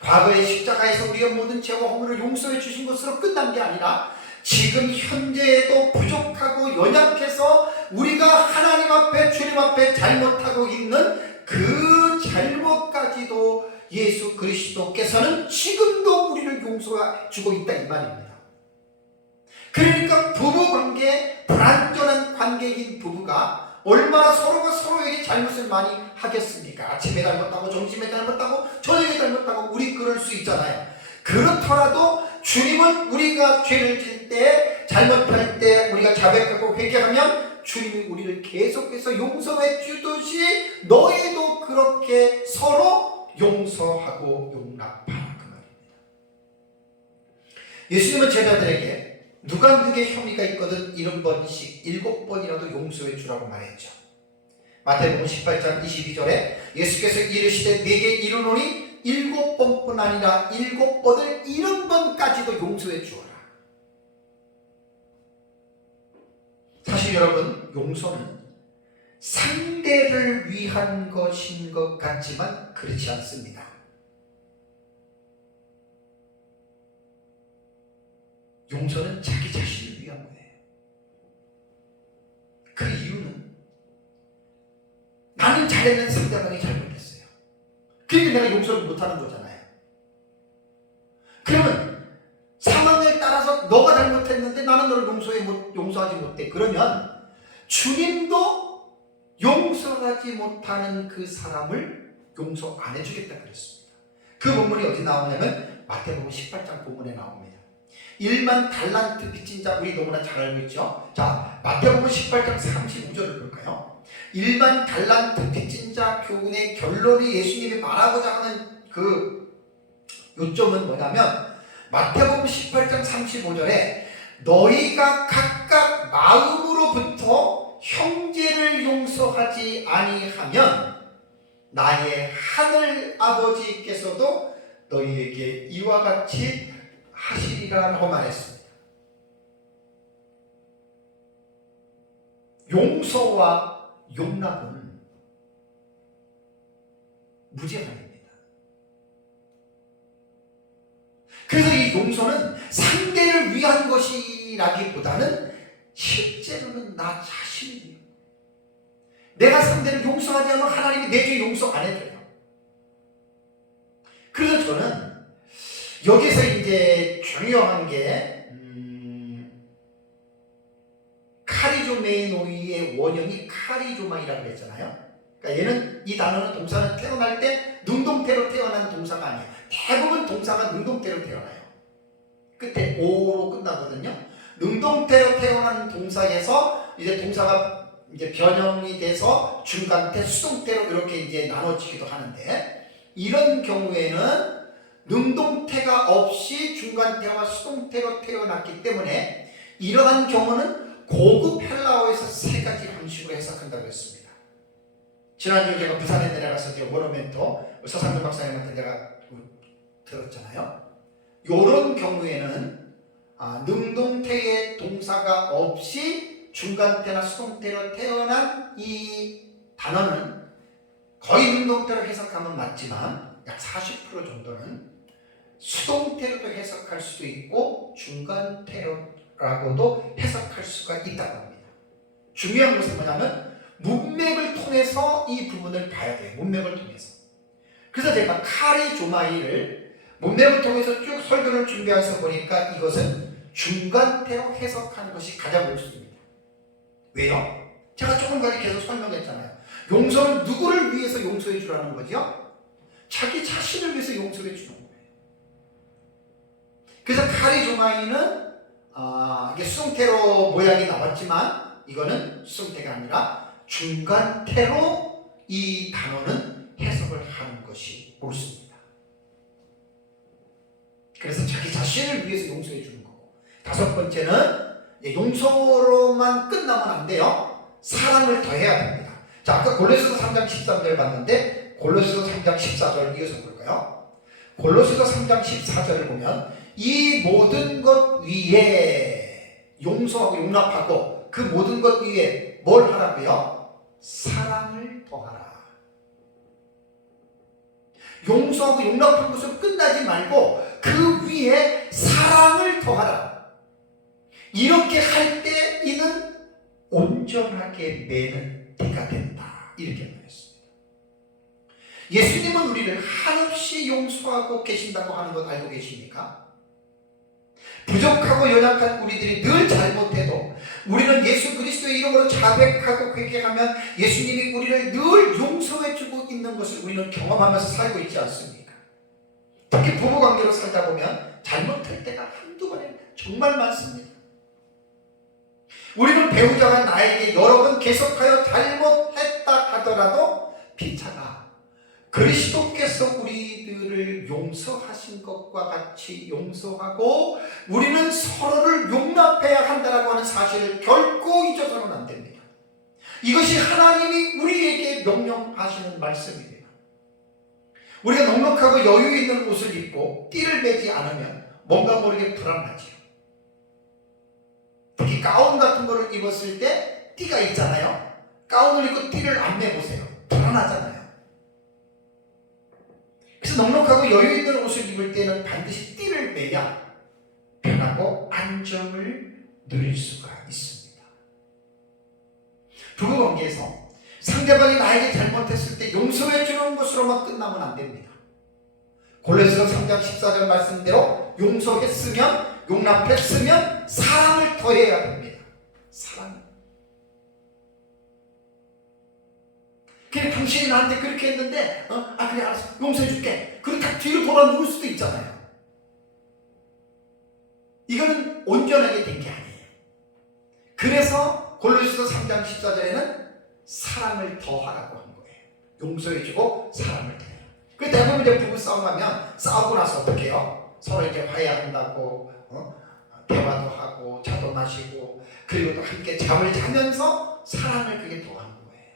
과거의 십자가에서 우리의 모든 죄와 허물을 용서해 주신 것으로 끝난 게 아니라 지금 현재에도 부족하고 연약해서 우리가 하나님 앞에 주님 앞에 잘못하고 있는 그 잘못까지도 예수 그리스도께서는 지금도 우리를 용서해 주고 있다 이 말입니다. 그러니까 부부관계, 불완전한 관계인 부부가 얼마나 서로가 서로에게 잘못을 많이 하겠습니까? 아침에 잘못하고 점심에 잘못하고 저녁에 잘못하고 우리 그럴 수 있잖아요. 그렇더라도 주님은 우리가 죄를 질 때 잘못할 때 우리가 자백하고 회개하면 주님이 우리를 계속해서 용서해 주듯이 너희도 그렇게 서로 용서하고 용납하라 그 말입니다. 예수님은 제자들에게 누가 누구에게 혐의가 있거든 7번씩 7번이라도 용서해 주라고 말했죠. 마태복음 18장 22절에 예수께서 이르시되 네게 이르노니 7번뿐 아니라 7번을 70번까지도 용서해 주어라. 사실 여러분, 용서는 상대를 위한 것인 것 같지만 그렇지 않습니다. 용서는 자기 자신을 위한 거예요. 그 이유는 나는 잘했는데 상대방이 잘못했어요. 그러니까 내가 용서를 못하는 거잖아요. 그러면 상황에 따라서 너가 잘못했는데 나는 너를 용서하지 못해. 그러면 주님도 용서하지 못하는 그 사람을 용서 안 해주겠다 그랬습니다. 그 본문이 어디 나오냐면 마태복음 18장 본문에 나옵니다. 1만 달란트 빚진 자, 우리 너무나 잘 알고 있죠. 자, 마태복음 18장 35절을 볼까요? 1만 달란트 빚진 자 교훈의 결론이 예수님이 말하고자 하는 그 요점은 뭐냐면 마태복음 18장 35절에 너희가 각각 마음으로부터 형제를 용서하지 아니하면 나의 하늘 아버지께서도 너희에게 이와 같이 하시리라고 말했습니다. 용서와 용납은 무제한입니다. 그래서 이 용서는 상대를 위한 것이라기보다는 실제로는 나 자신이에요. 내가 상대를 용서하지 않으면 하나님이 내게 용서 안 해줘요. 그래서 저는 여기서 이제 중요한 게 카리조메노이의 원형이 카리조마이라고 했잖아요. 그러니까 얘는 이 단어는 동사는 태어날 때 능동태로 태어난 동사가 아니에요. 대부분 동사가 능동태로 태어나요. 끝에 오로 끝나거든요. 능동태로 태어난 동사에서 이제 동사가 이제 변형이 돼서 중간태, 수동태로 이렇게 이제 나눠지기도 하는데, 이런 경우에는 능동태가 없이 중간태와 수동태로 태어났기 때문에 이러한 경우는 고급 헬라어에서 세 가지 방식으로 해석한다고 했습니다. 지난주에 제가 부산에 내려가서 이제 워너멘토 서상준 박사님한테 내가 들었잖아요. 이런 경우에는 능동태의 동사가 없이 중간태나 수동태로 태어난 이 단어는 거의 능동태로 해석하면 맞지만 약 40% 정도는 수동태로도 해석할 수도 있고 중간태로라고도 해석할 수가 있다고 합니다. 중요한 것은 뭐냐면 문맥을 통해서 이 부분을 봐야 돼요. 문맥을 통해서. 그래서 제가 카리조마이를 문맥을 통해서 쭉 설교를 준비해서 보니까 이것은 중간태로 해석하는 것이 가장 옳습니다. 왜요? 제가 조금 전에 계속 설명했잖아요. 용서는 누구를 위해서 용서해 주라는 거죠? 자기 자신을 위해서 용서해 주는 거예요. 그래서 카리조마이는 이게 수동태로 모양이 나왔지만 이거는 수동태가 아니라 중간태로 이 단어는 해석을 하는 것이 옳습니다. 그래서 자기 자신을 위해서 용서해 주는 거고, 다섯 번째는 용서로만 끝나면 안 돼요. 사랑을 더해야 됩니다. 자, 아까 골로새서 3장 13절 봤는데 골로새서 3장 14절 이어서 볼까요? 골로새서 3장 14절을 보면 이 모든 것 위에 용서하고 용납하고 그 모든 것 위에 뭘 하라고요? 사랑을 더하라. 용서하고 용납한 것으로 끝나지 말고 그 위에 사랑을 더하라. 이렇게 할 때 이는 온전하게 매는 때가 된다. 이렇게 말했습니다. 예수님은 우리를 한없이 용서하고 계신다고 하는 것 알고 계십니까? 부족하고 연약한 우리들이 늘 잘못해도 우리는 예수 그리스도의 이름으로 자백하고 회개하면 예수님이 우리를 늘 용서해주고 있는 것을 우리는 경험하면서 살고 있지 않습니까? 특히 부부관계로 살다 보면 잘못할 때가 한두 번에 정말 많습니다. 우리는 배우자가 나에게 여러 번 계속하여 잘못했다 하더라도 피차가 그리스도께서 우리들을 용서하신 것과 같이 용서하고 우리는 서로를 용납해야 한다고 하는 사실을 결코 잊어서는 안 됩니다. 이것이 하나님이 우리에게 명령하시는 말씀입니다. 우리가 넉넉하고 여유 있는 옷을 입고 띠를 매지 않으면 뭔가 모르게 불안하지요. 특히 가운 같은 거를 입었을 때 띠가 있잖아요. 가운을 입고 띠를 안 매보세요. 불안하잖아요. 그래서 넉넉하고 여유 있는 옷을 입을 때는 반드시 띠를 매야 편하고 안정을 누릴 수가 있습니다. 부부관계에서 상대방이 나에게 잘못했을 때 용서해 주는 것으로만 끝나면 안 됩니다. 골로새서 3장 14절 말씀대로 용서했으면, 용납했으면 사랑을 더해야 됩니다. 사랑. 그냥 당신이 나한테 그렇게 했는데 그래 알았어 용서해 줄게. 그리고 딱 뒤로 돌아 누울 수도 있잖아요. 이거는 온전하게 된 게 아니에요. 그래서 골로새서 3장 14절에는 사랑을 더하라고 한 거예요. 용서해주고 사랑을 더해요. 그 대부분 이제 부부싸움하면 싸우고 나서 어떻게 해요? 서로 이제 화해한다고 대화도 하고 차도 마시고 그리고 또 함께 잠을 자면서 사랑을 그게 더하는 거예요.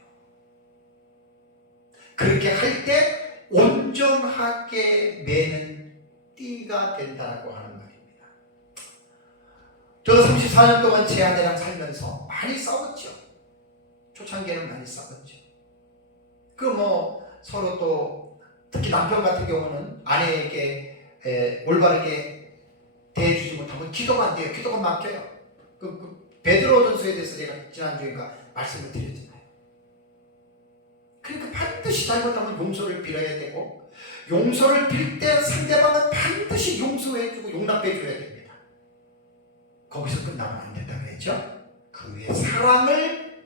그렇게 할 때 온전하게 매는 띠가 된다고 하는 말입니다. 저도 34년 동안 제 아내랑 살면서 많이 싸웠죠. 초창기에는 많이 싸웠죠. 서로 또 특히 남편 같은 경우는 아내에게 올바르게 대해주지 못하면 기도가 안 돼요. 기도가 막혀요. 베드로전서에 대해서 제가 지난주인가 말씀을 드렸잖아요. 그러니까 반드시 잘못하면 용서를 빌어야 되고 용서를 빌 때 상대방은 반드시 용서해주고 용납해줘야 됩니다. 거기서 끝나면 안 된다 그랬죠? 그 위에 사랑을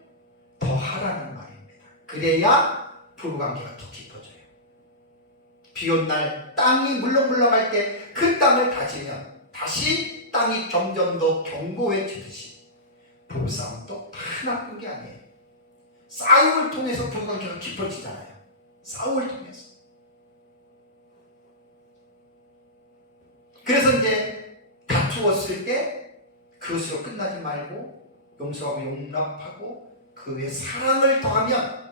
더하라는 말입니다. 그래야 부부관계가 더 깊어져요. 비온 날 땅이 물렁물렁할 때 그 땅을 다지면 다시 땅이 점점 더 견고해지듯이 부부싸움도 다 나쁜 게 아니에요. 싸움을 통해서 부부관계가 깊어지잖아요. 싸움을 통해서. 그래서 이제 다투었을 때 그것으로 끝나지 말고 용서하고 용납하고 그 위에 사랑을 더하면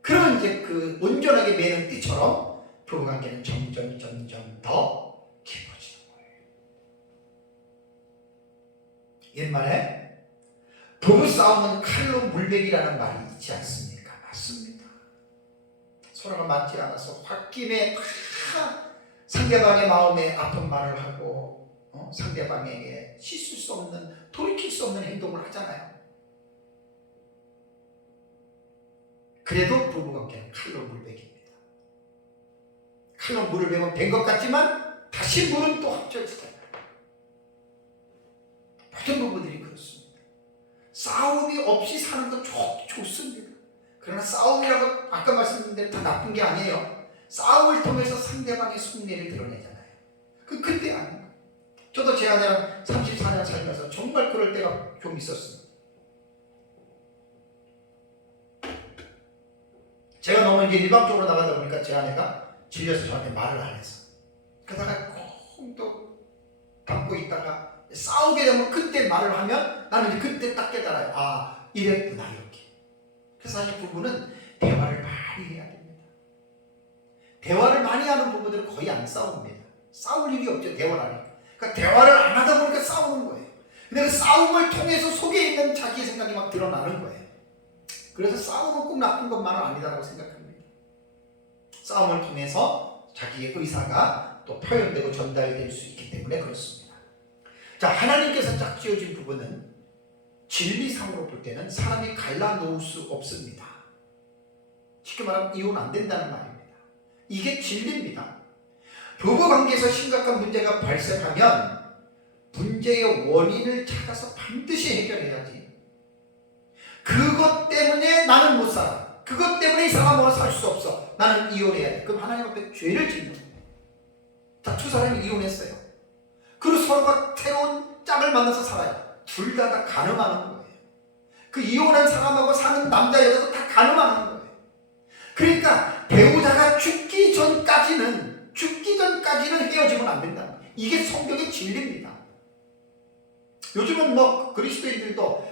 그러면 이제 그 온전하게 매는 띠처럼 부부관계는 점점 더 깊어지는 거예요. 옛말에 부부싸움은 칼로 물베기라는 말이 있지 않습니까? 맞습니다. 서로가 맞지 않아서 홧김에 다 상대방의 마음에 아픈 말을 하고 상대방에게 씻을 수 없는 돌이킬 수 없는 행동을 하잖아요. 그래도 부부관계는 칼로 물베기입니다. 칼로 물을 베면 벤 것 같지만 다시 물은 또 합쳐지잖아요. 모든 부부들이 그렇습니다. 싸움이 없이 사는 건 좋습니다. 그러나 싸움이라고 아까 말씀드린 대로 다 나쁜 게 아니에요. 싸움을 통해서 상대방의 속내를 드러내잖아요. 그때 아닌가. 저도 제 아내랑 34년 살면서 정말 그럴 때가 좀 있었어요. 제가 너무 이제 일방적으로 나가다 보니까 제 아내가 질려서 저한테 말을 안 해서 그러다가 콩 또 담고 있다가 싸우게 되면 그때 말을 하면 나는 이제 그때 딱 깨달아요. 아 이랬구나 이렇게. 그래서 사실 부부는 대화를 많이 해야 됩니다. 대화를 많이 하는 부부들은 거의 안 싸웁니다. 싸울 일이 없죠. 대화를 하니까. 그러니까 대화를 안 하다 보니까 싸우는 거예요. 근데 그 싸움을 통해서 속에 있는 자기의 생각이 막 드러나는 거예요. 그래서 싸움은 꼭 나쁜 것만은 아니다라고 생각합니다. 싸움을 통해서 자기의 의사가 또 표현되고 전달될 수 있기 때문에 그렇습니다. 자, 하나님께서 짝지어진 부분은 진리상으로 볼 때는 사람이 갈라놓을 수 없습니다. 쉽게 말하면 이혼 안 된다는 말입니다. 이게 진리입니다. 부부관계에서 심각한 문제가 발생하면 문제의 원인을 찾아서 반드시 해결해야지. 그것 때문에 나는 못 살아. 그것 때문에 이 사람하고 살 수 없어. 나는 이혼해야 돼. 그럼 하나님 앞에 죄를 짓는 거예요. 자, 두 사람이 이혼했어요. 그리고 서로가 새로운 짝을 만나서 살아요. 둘 다 가늠하는 거예요. 그 이혼한 사람하고 사는 남자 여자도 다 가늠하는 거예요. 그러니까 배우자가 죽기 전까지는 헤어지면 안 된다. 이게 성경의 진리입니다. 요즘은 그리스도인들도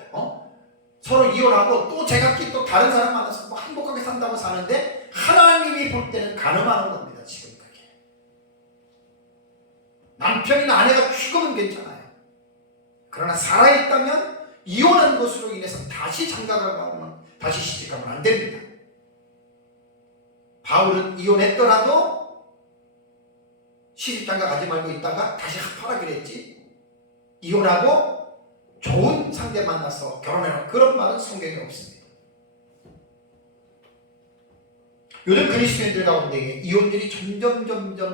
서로 이혼하고 또 제각기 또 다른 사람 만나서 행복하게 산다고 사는데 하나님이 볼 때는 가늠하는 겁니다. 남편이나 아내가 죽으면 괜찮아요. 그러나 살아있다면 이혼한 것으로 인해서 다시 장가가거나 다시 시집가면 안 됩니다. 바울은 이혼했더라도 시집장가 가지 말고 있다가 다시 합하라 그랬지, 이혼하고 좋은 상대 만나서 결혼해라, 그런 말은 성경에 없습니다. 요즘 그리스도인들 가운데 이혼율이 점점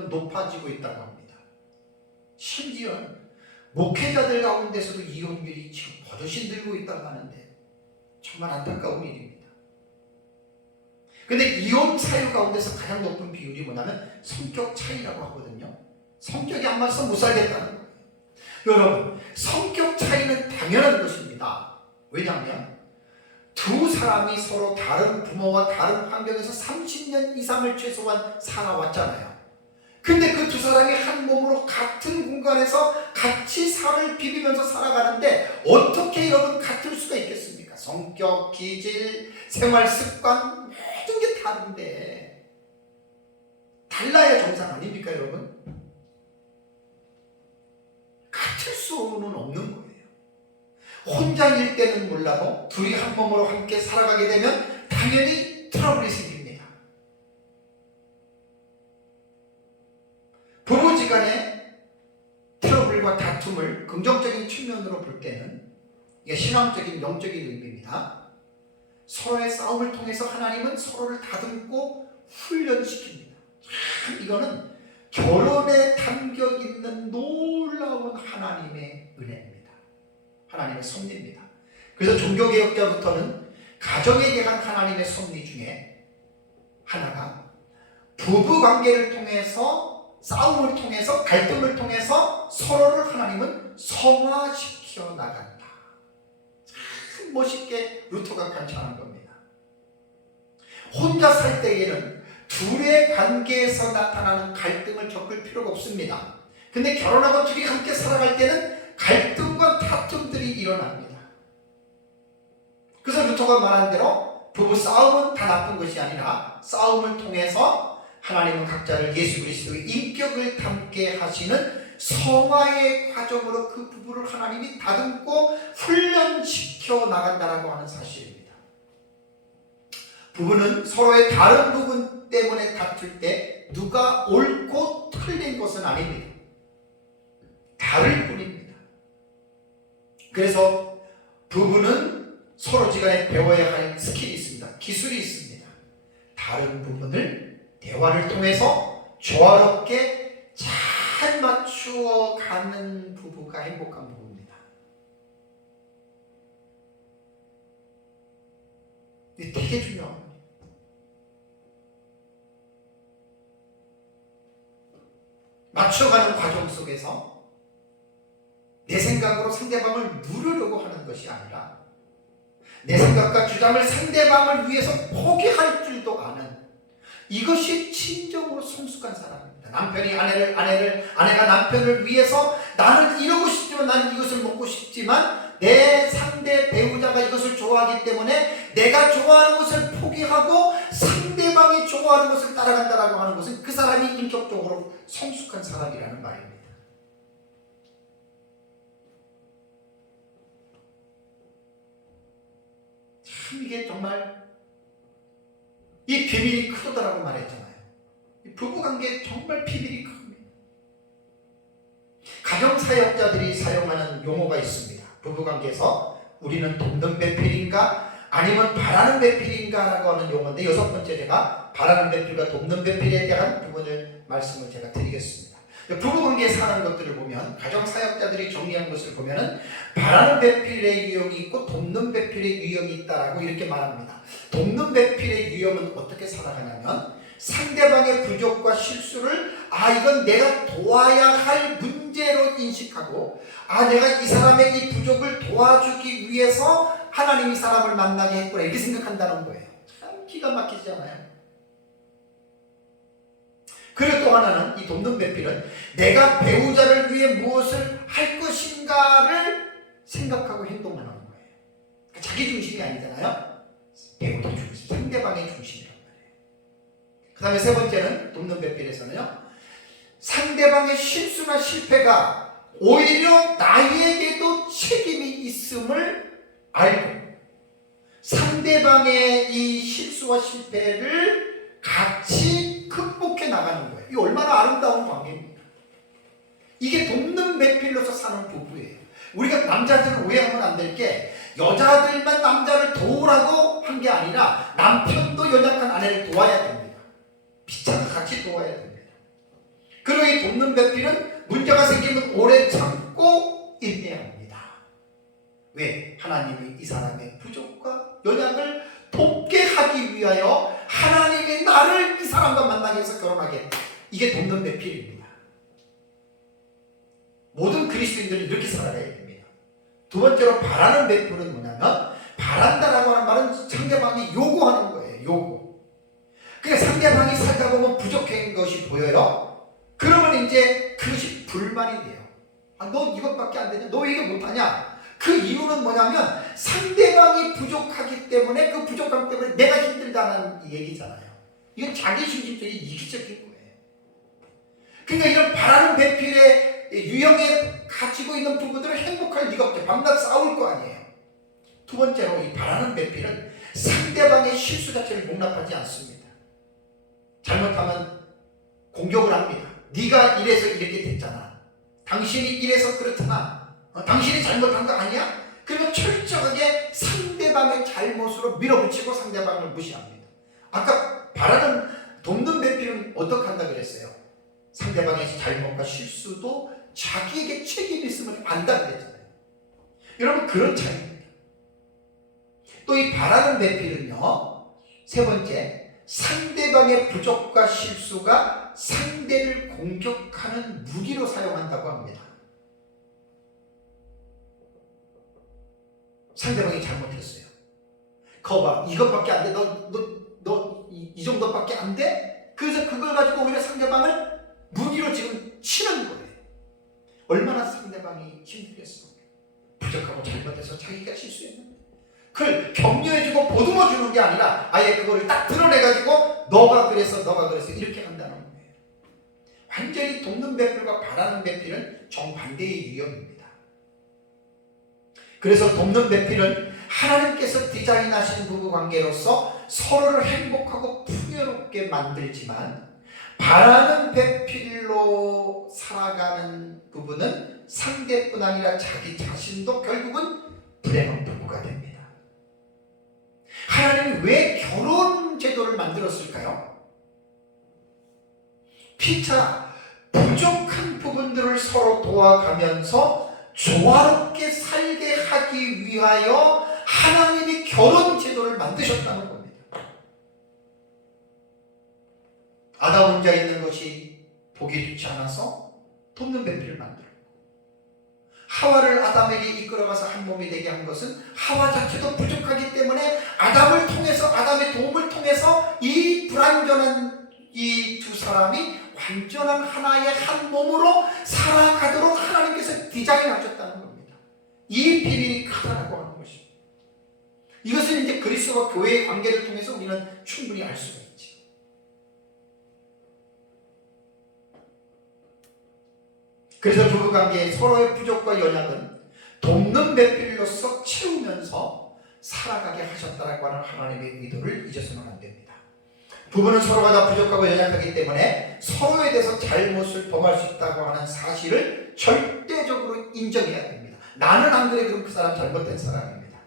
높아지고 있다고 합니다. 심지어 목회자들 가운데서도 이혼율이 지금 버젓이 늘고 있다고 하는데 정말 안타까운 일입니다. 근데 이혼 사유 가운데서 가장 높은 비율이 뭐냐면 성격 차이라고 하거든요. 성격이 안 맞아서 못 살겠다는 거예요. 여러분, 성격 차이는 당연한 것입니다. 왜냐하면 두 사람이 서로 다른 부모와 다른 환경에서 30년 이상을 최소한 살아왔잖아요. 근데 그 두 사람이 한 몸으로 같은 공간에서 같이 살을 비비면서 살아가는데 어떻게 여러분 같을 수가 있겠습니까? 성격, 기질, 생활 습관 모든 게 다른데 달라야 정상 아닙니까 여러분? 같을 수는 없는 거예요. 혼자일 때는 몰라도 둘이 한 몸으로 함께 살아가게 되면 당연히 트러블이 생깁니다. 부부지간의 트러블과 다툼을 긍정적인 측면으로 볼 때는 이게 신앙적인 영적인 의미입니다. 서로의 싸움을 통해서 하나님은 서로를 다듬고 훈련시킵니다. 이거는 결혼에 담겨 있는 놀라운 하나님의 은혜입니다. 하나님의 섭리입니다. 그래서 종교개혁자부터는 가정에 대한 하나님의 섭리 중에 하나가 부부관계를 통해서, 싸움을 통해서, 갈등을 통해서 서로를 하나님은 성화시켜 나간다. 참 멋있게 루터가 관찰한 겁니다. 혼자 살 때에는 둘의 관계에서 나타나는 갈등을 겪을 필요가 없습니다. 근데 결혼하고 둘이 함께 살아갈 때는 갈등과 다툼들이 일어납니다. 그래서 루터가 말한 대로 부부 싸움은 다 나쁜 것이 아니라 싸움을 통해서 하나님은 각자를 예수 그리스도의 인격을 담게 하시는 성화의 과정으로 그 부부를 하나님이 다듬고 훈련시켜 나간다라고 하는 사실입니다. 부부는 서로의 다른 부분 때문에 다툴 때 누가 옳고 틀린 것은 아닙니다. 다를 뿐입니다. 그래서 부부는 서로지간에 배워야 할 스킬이 있습니다. 기술이 있습니다. 다른 부분을 대화를 통해서 조화롭게 잘 맞추어 가는 부부가 행복한 부부입니다. 이게 되게 중요한 겁니다. 맞춰가는 과정 속에서 내 생각으로 상대방을 누르려고 하는 것이 아니라 내 생각과 주장을 상대방을 위해서 포기할 줄도 아는, 이것이 진정으로 성숙한 사람입니다. 남편이 아내가 남편을 위해서 나는 이러고 싶지만, 나는 이것을 먹고 싶지만 내 상대 배우자가 이것을 좋아하기 때문에 내가 좋아하는 것을 포기하고 상대방이 좋아하는 것을 따라간다라고 하는 것은 그 사람이 인격적으로 성숙한 사람이라는 말입니다. 참 이게 정말 이 비밀이 크다라고 말했잖아요. 부부관계 정말 비밀이 큽니다. 가정사역자들이 사용하는 용어가 있습니다. 부부관계에서 우리는 돕는 배필인가 아니면 바라는 배필인가 라고 하는 용어인데, 6번째 제가 바라는 배필과 돕는 배필에 대한 부분을 말씀을 제가 드리겠습니다. 부부관계에 사는 것들을 보면, 가정사역자들이 정리한 것을 보면은 바라는 배필의 유형이 있고 돕는 배필의 유형이 있다라고 이렇게 말합니다. 돕는 배필의 유형은 어떻게 살아가냐면 상대방의 부족과 실수를 이건 내가 도와야 할 문제로 인식하고, 내가 이 사람의 이 부족을 도와주기 위해서 하나님이 사람을 만나게 했구나, 이렇게 생각한다는 거예요. 참 기가 막히잖아요. 그리고 또 하나는, 이 돕는 배필은 내가 배우자를 위해 무엇을 할 것인가를 생각하고 행동하는 거예요. 그러니까 자기 중심이 아니잖아요. 배우자 중심, 상대방의 중심이란 말이에요. 그 다음에 세 번째는 돕는 배필에서는요, 상대방의 실수나 실패가 오히려 나에게도 책임이 있음을 알고 상대방의 이 실수와 실패를 같이 극복해 나가는 거예요. 이 얼마나 아름다운 관계입니까? 이게 돕는 배필로서 사는 부부예요. 우리가 남자들을 오해하면 안 될 게 여자들만 남자를 도우라고 한 게 아니라 남편도 연약한 아내를 도와야 됩니다. 피차가 같이 도와야 됩니다. 그리고 이 돕는 배필은 문제가 생기면 오래 참고 인내해야 합니다. 왜? 하나님이 이 사람의 부족과 연약을 돕게 하기 위하여 하나님이 나를 이 사람과 만나게 해서 결혼하게 했다. 이게 돕는 배필입니다. 모든 그리스도인들은 이렇게 살아야 됩니다. 두 번째로 바라는 배필은 뭐냐면 바란다라고 하는 말은 상대방이 요구하는 거예요. 요구. 그러니까 상대방이 살다 보면 부족한 것이 보여요. 그러면 이제 그것이 불만이 돼요. 아, 너 이것밖에 안 되냐? 너 왜 이거 못하냐? 그 이유는 뭐냐면 상대방이 부족하기 때문에 그 부족함 때문에 내가 힘들다는 얘기잖아요. 이건 자기중심적인 이기적인 거예요. 그러니까 이런 바라는 배필의 유형에 가지고 있는 부부들은 행복할 리가 없죠. 밤낮 싸울 거 아니에요. 두 번째로 이 바라는 배필은 상대방의 실수 자체를 용납하지 않습니다. 잘못하면 공격을 합니다. 네가 이래서 이렇게 됐잖아. 당신이 이래서 그렇잖아. 당신이 잘못한 거 아니야? 그리고 철저하게 상대방의 잘못으로 밀어붙이고 상대방을 무시합니다. 아까 바라는 돕는 배필은 어떻게 한다 그랬어요? 상대방의 잘못과 실수도 자기에게 책임이 있음을 안다 그랬잖아요. 여러분 그런 차이입니다. 또 이 바라는 배필은요, 세 번째, 상대방의 부족과 실수가 상대를 공격하는 무기로 사용한다고 합니다. 상대방이 잘못했어요. 거봐, 이것밖에 안 돼. 너 이 정도밖에 안 돼? 그래서 그걸 가지고 오히려 상대방을 무기로 지금 치는 거예요. 얼마나 상대방이 힘들겠어. 부족하고 잘못해서 자기가 실수했는데 그걸 격려해주고 보듬어주는 게 아니라 아예 그거를 딱 드러내가지고 너가 그래서 이렇게 한다는 거예요. 완전히 돕는 배필과 바라는 배필은 정반대의 유형입니다. 그래서 돕는 배필은 하나님께서 디자인하신 부부관계로서 서로를 행복하고 풍요롭게 만들지만 바라는 배필로 살아가는 부부는 상대뿐 아니라 자기 자신도 결국은 불행한 부부가 됩니다. 하나님이 왜 결혼 제도를 만들었을까요? 피차 부족한 부분들을 서로 도와가면서 조화롭게 살게 하기 위하여 하나님이 결혼 제도를 만드셨다는 겁니다. 아담 혼자 있는 것이 보기 좋지 않아서 돕는 배필을 만들었고, 하와를 아담에게 이끌어가서 한 몸이 되게 한 것은 하와 자체도 부족하기 때문에 아담을 통해서, 아담의 도움을 통해서 이 불완전한 이 두 사람이 완전한 하나의 한 몸으로 살아가도록 하나님께서 디자인하셨다는 겁니다. 이 비밀이 크다라고 하는 것입니다. 이것은 이제 그리스도와 교회의 관계를 통해서 우리는 충분히 알 수가 있죠. 그래서 부부관계의 서로의 부족과 연약은 돕는 배필로서 채우면서 살아가게 하셨다라고 하는 하나님의 의도를 잊어서는 안 됩니다. 부부는 서로가 다 부족하고 연약하기 때문에 서로에 대해서 잘못을 범할 수 있다고 하는 사실을 절대적으로 인정해야 됩니다. 나는 안 그래, 그럼 그 사람 잘못된 사람입니다.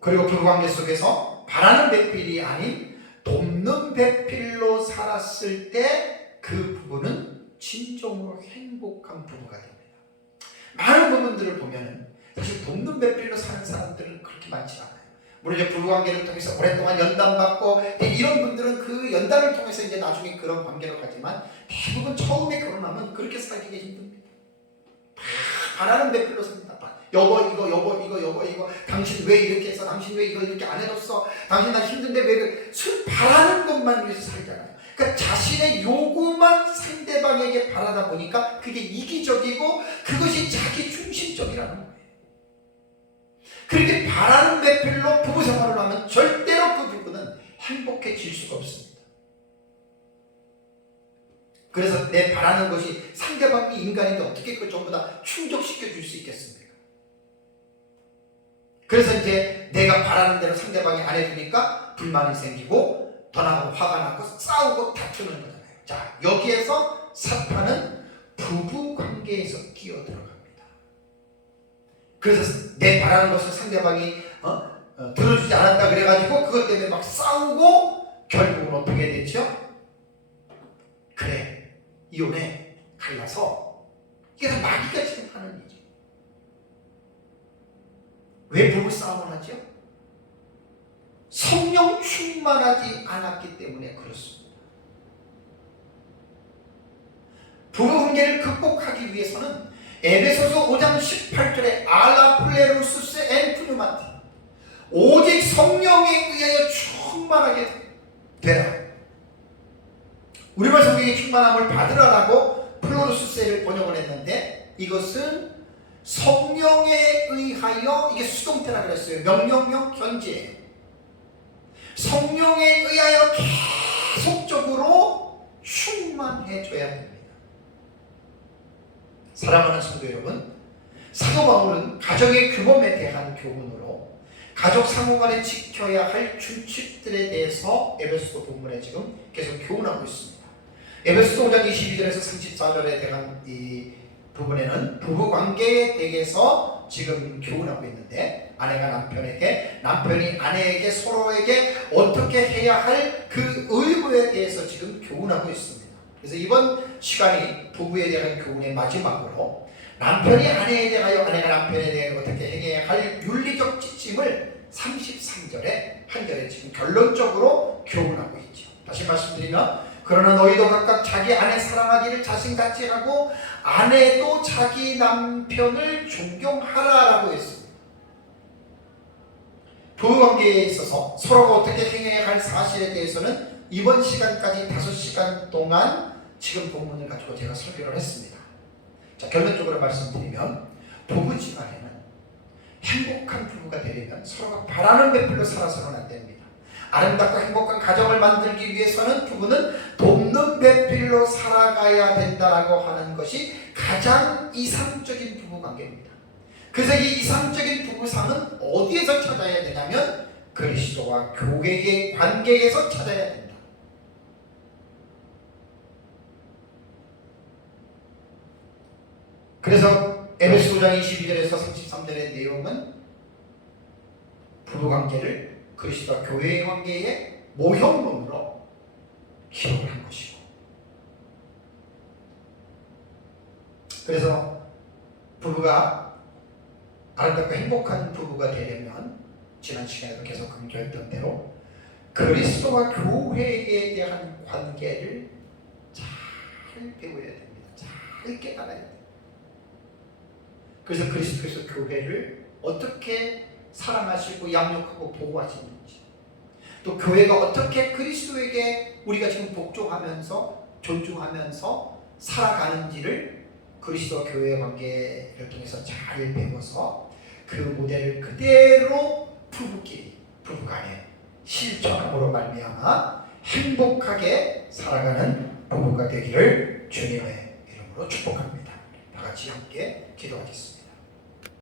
그리고 부부관계 속에서 바라는 배필이 아닌 돕는 배필로 살았을 때 그 부부는 진정으로 행복한 부부가 됩니다. 많은 부분들을 보면은 사실 돕는 배필로 사는 사람들은 그렇게 많지 않아요. 물론 이제 부부관계를 통해서 오랫동안 연단받고 이런 분들은 그 연단을 통해서 이제 나중에 그런 관계로 가지만 대부분 처음에 결혼하면 그렇게 살기가 힘듭니다. 바라는 배필로 삽니다. 여보 이거 당신 왜 이렇게 해서, 당신 왜 이거 이렇게 안 해줬어, 당신 나 힘든데 왜 술 바라는 것만 위해서 살잖아요. 그러니까 자신의 요구만 상대방에게 바라다 보니까 그게 이기적이고 그것이 자기 중심적이라는 거예요. 그렇게 바라는 배필로 부부 생활을 하면 절대로 그 부부는 행복해질 수가 없습니다. 그래서 내 바라는 것이 상대방이 인간인데 어떻게 그걸 전부 다 충족시켜 줄 수 있겠습니까? 그래서 이제 내가 바라는 대로 상대방이 안 해주니까 불만이 생기고 더 나가고 화가 나고 싸우고 다투는 거잖아요. 자, 여기에서 사탄은 부부 관계에서 끼어들어갑니다. 그래서 내 바라는 것을 상대방이 들어주지 않았다 그래가지고 그것 때문에 막 싸우고 결국은 어떻게 됐죠? 그래, 이혼해, 갈라서. 이게 다 마귀가 지금 하는 일이죠. 왜 부부싸움을 하죠? 성령 충만하지 않았기 때문에 그렇습니다. 부부관계를 극복하기 위해서는 에베소서 5장 18절에 알라플레루스스 엔 푸뉴마티, 오직 성령에 의하여 충만하게 되라. 우리말 성경이 충만함을 받으라라고 플로루스세를 번역을 했는데, 이것은 성령에 의하여, 이게 수동태라 그랬어요. 명령형 현재예요. 성령에 의하여 계속적으로 충만해져야 됩니다. 사랑하는 성도 여러분, 사도 바울은 가정의 규범에 대한 교훈으로 가족 상호간에 지켜야 할 준칙들에 대해서 에베소서 본문에 지금 계속 교훈하고 있습니다. 에베소서 5장 22절에서 34절에 대한 이 부분에는 부부관계에 대해서 지금 교훈하고 있는데, 아내가 남편에게, 남편이 아내에게, 서로에게 어떻게 해야 할 그 의무에 대해서 지금 교훈하고 있습니다. 그래서 이번 시간이 부부에 대한 교훈의 마지막으로 남편이 아내에 대하여, 아내가 남편에 대해 어떻게 행해야 할 윤리적 지침을 33절에 한 절에 지금 결론적으로 교훈하고 있죠. 다시 말씀드리면, 그러나 너희도 각각 자기 아내 사랑하기를 자신같이 하고 아내도 자기 남편을 존경하라라고 했습니다. 부부관계에 있어서 서로가 어떻게 행해야 할 사실에 대해서는 이번 시간까지 5시간 동안 지금 본문을 가지고 제가 설교를 했습니다. 자, 결론적으로 말씀드리면, 부부지간에는 행복한 부부가 되려면 서로가 바라는 배필로 살아서는 안 됩니다. 아름답고 행복한 가정을 만들기 위해서는 부부는 돕는 배필로 살아가야 된다라고 하는 것이 가장 이상적인 부부관계입니다. 그래서 이 이상적인 부부상은 어디에서 찾아야 되냐면 그리스도와 교회의 관계에서 찾아야 된다. 그래서 에베소 5장 22절에서 33절의 내용은 부부관계를 그리스도와 교회의 관계의 모형론으로 기록을 한 것이고, 그래서 부부가 아름답고 행복한 부부가 되려면 지난 시간에도 계속 강조했던 대로 그리스도와 교회에 대한 관계를 잘 배워야 됩니다. 잘 깨달아야 됩니다. 그래서 그리스도께서 교회를 어떻게 사랑하시고 양육하고 보호하시는지, 또 교회가 어떻게 그리스도에게 우리가 지금 복종하면서 존중하면서 살아가는지를 그리스도와 교회의 관계를 통해서 잘 배워서 그 모델을 그대로 부부끼리, 부부간에 실천함으로 말미암아 행복하게 살아가는 부부가 되기를 주님의 이름으로 축복합니다. 다 같이 함께 기도하겠습니다.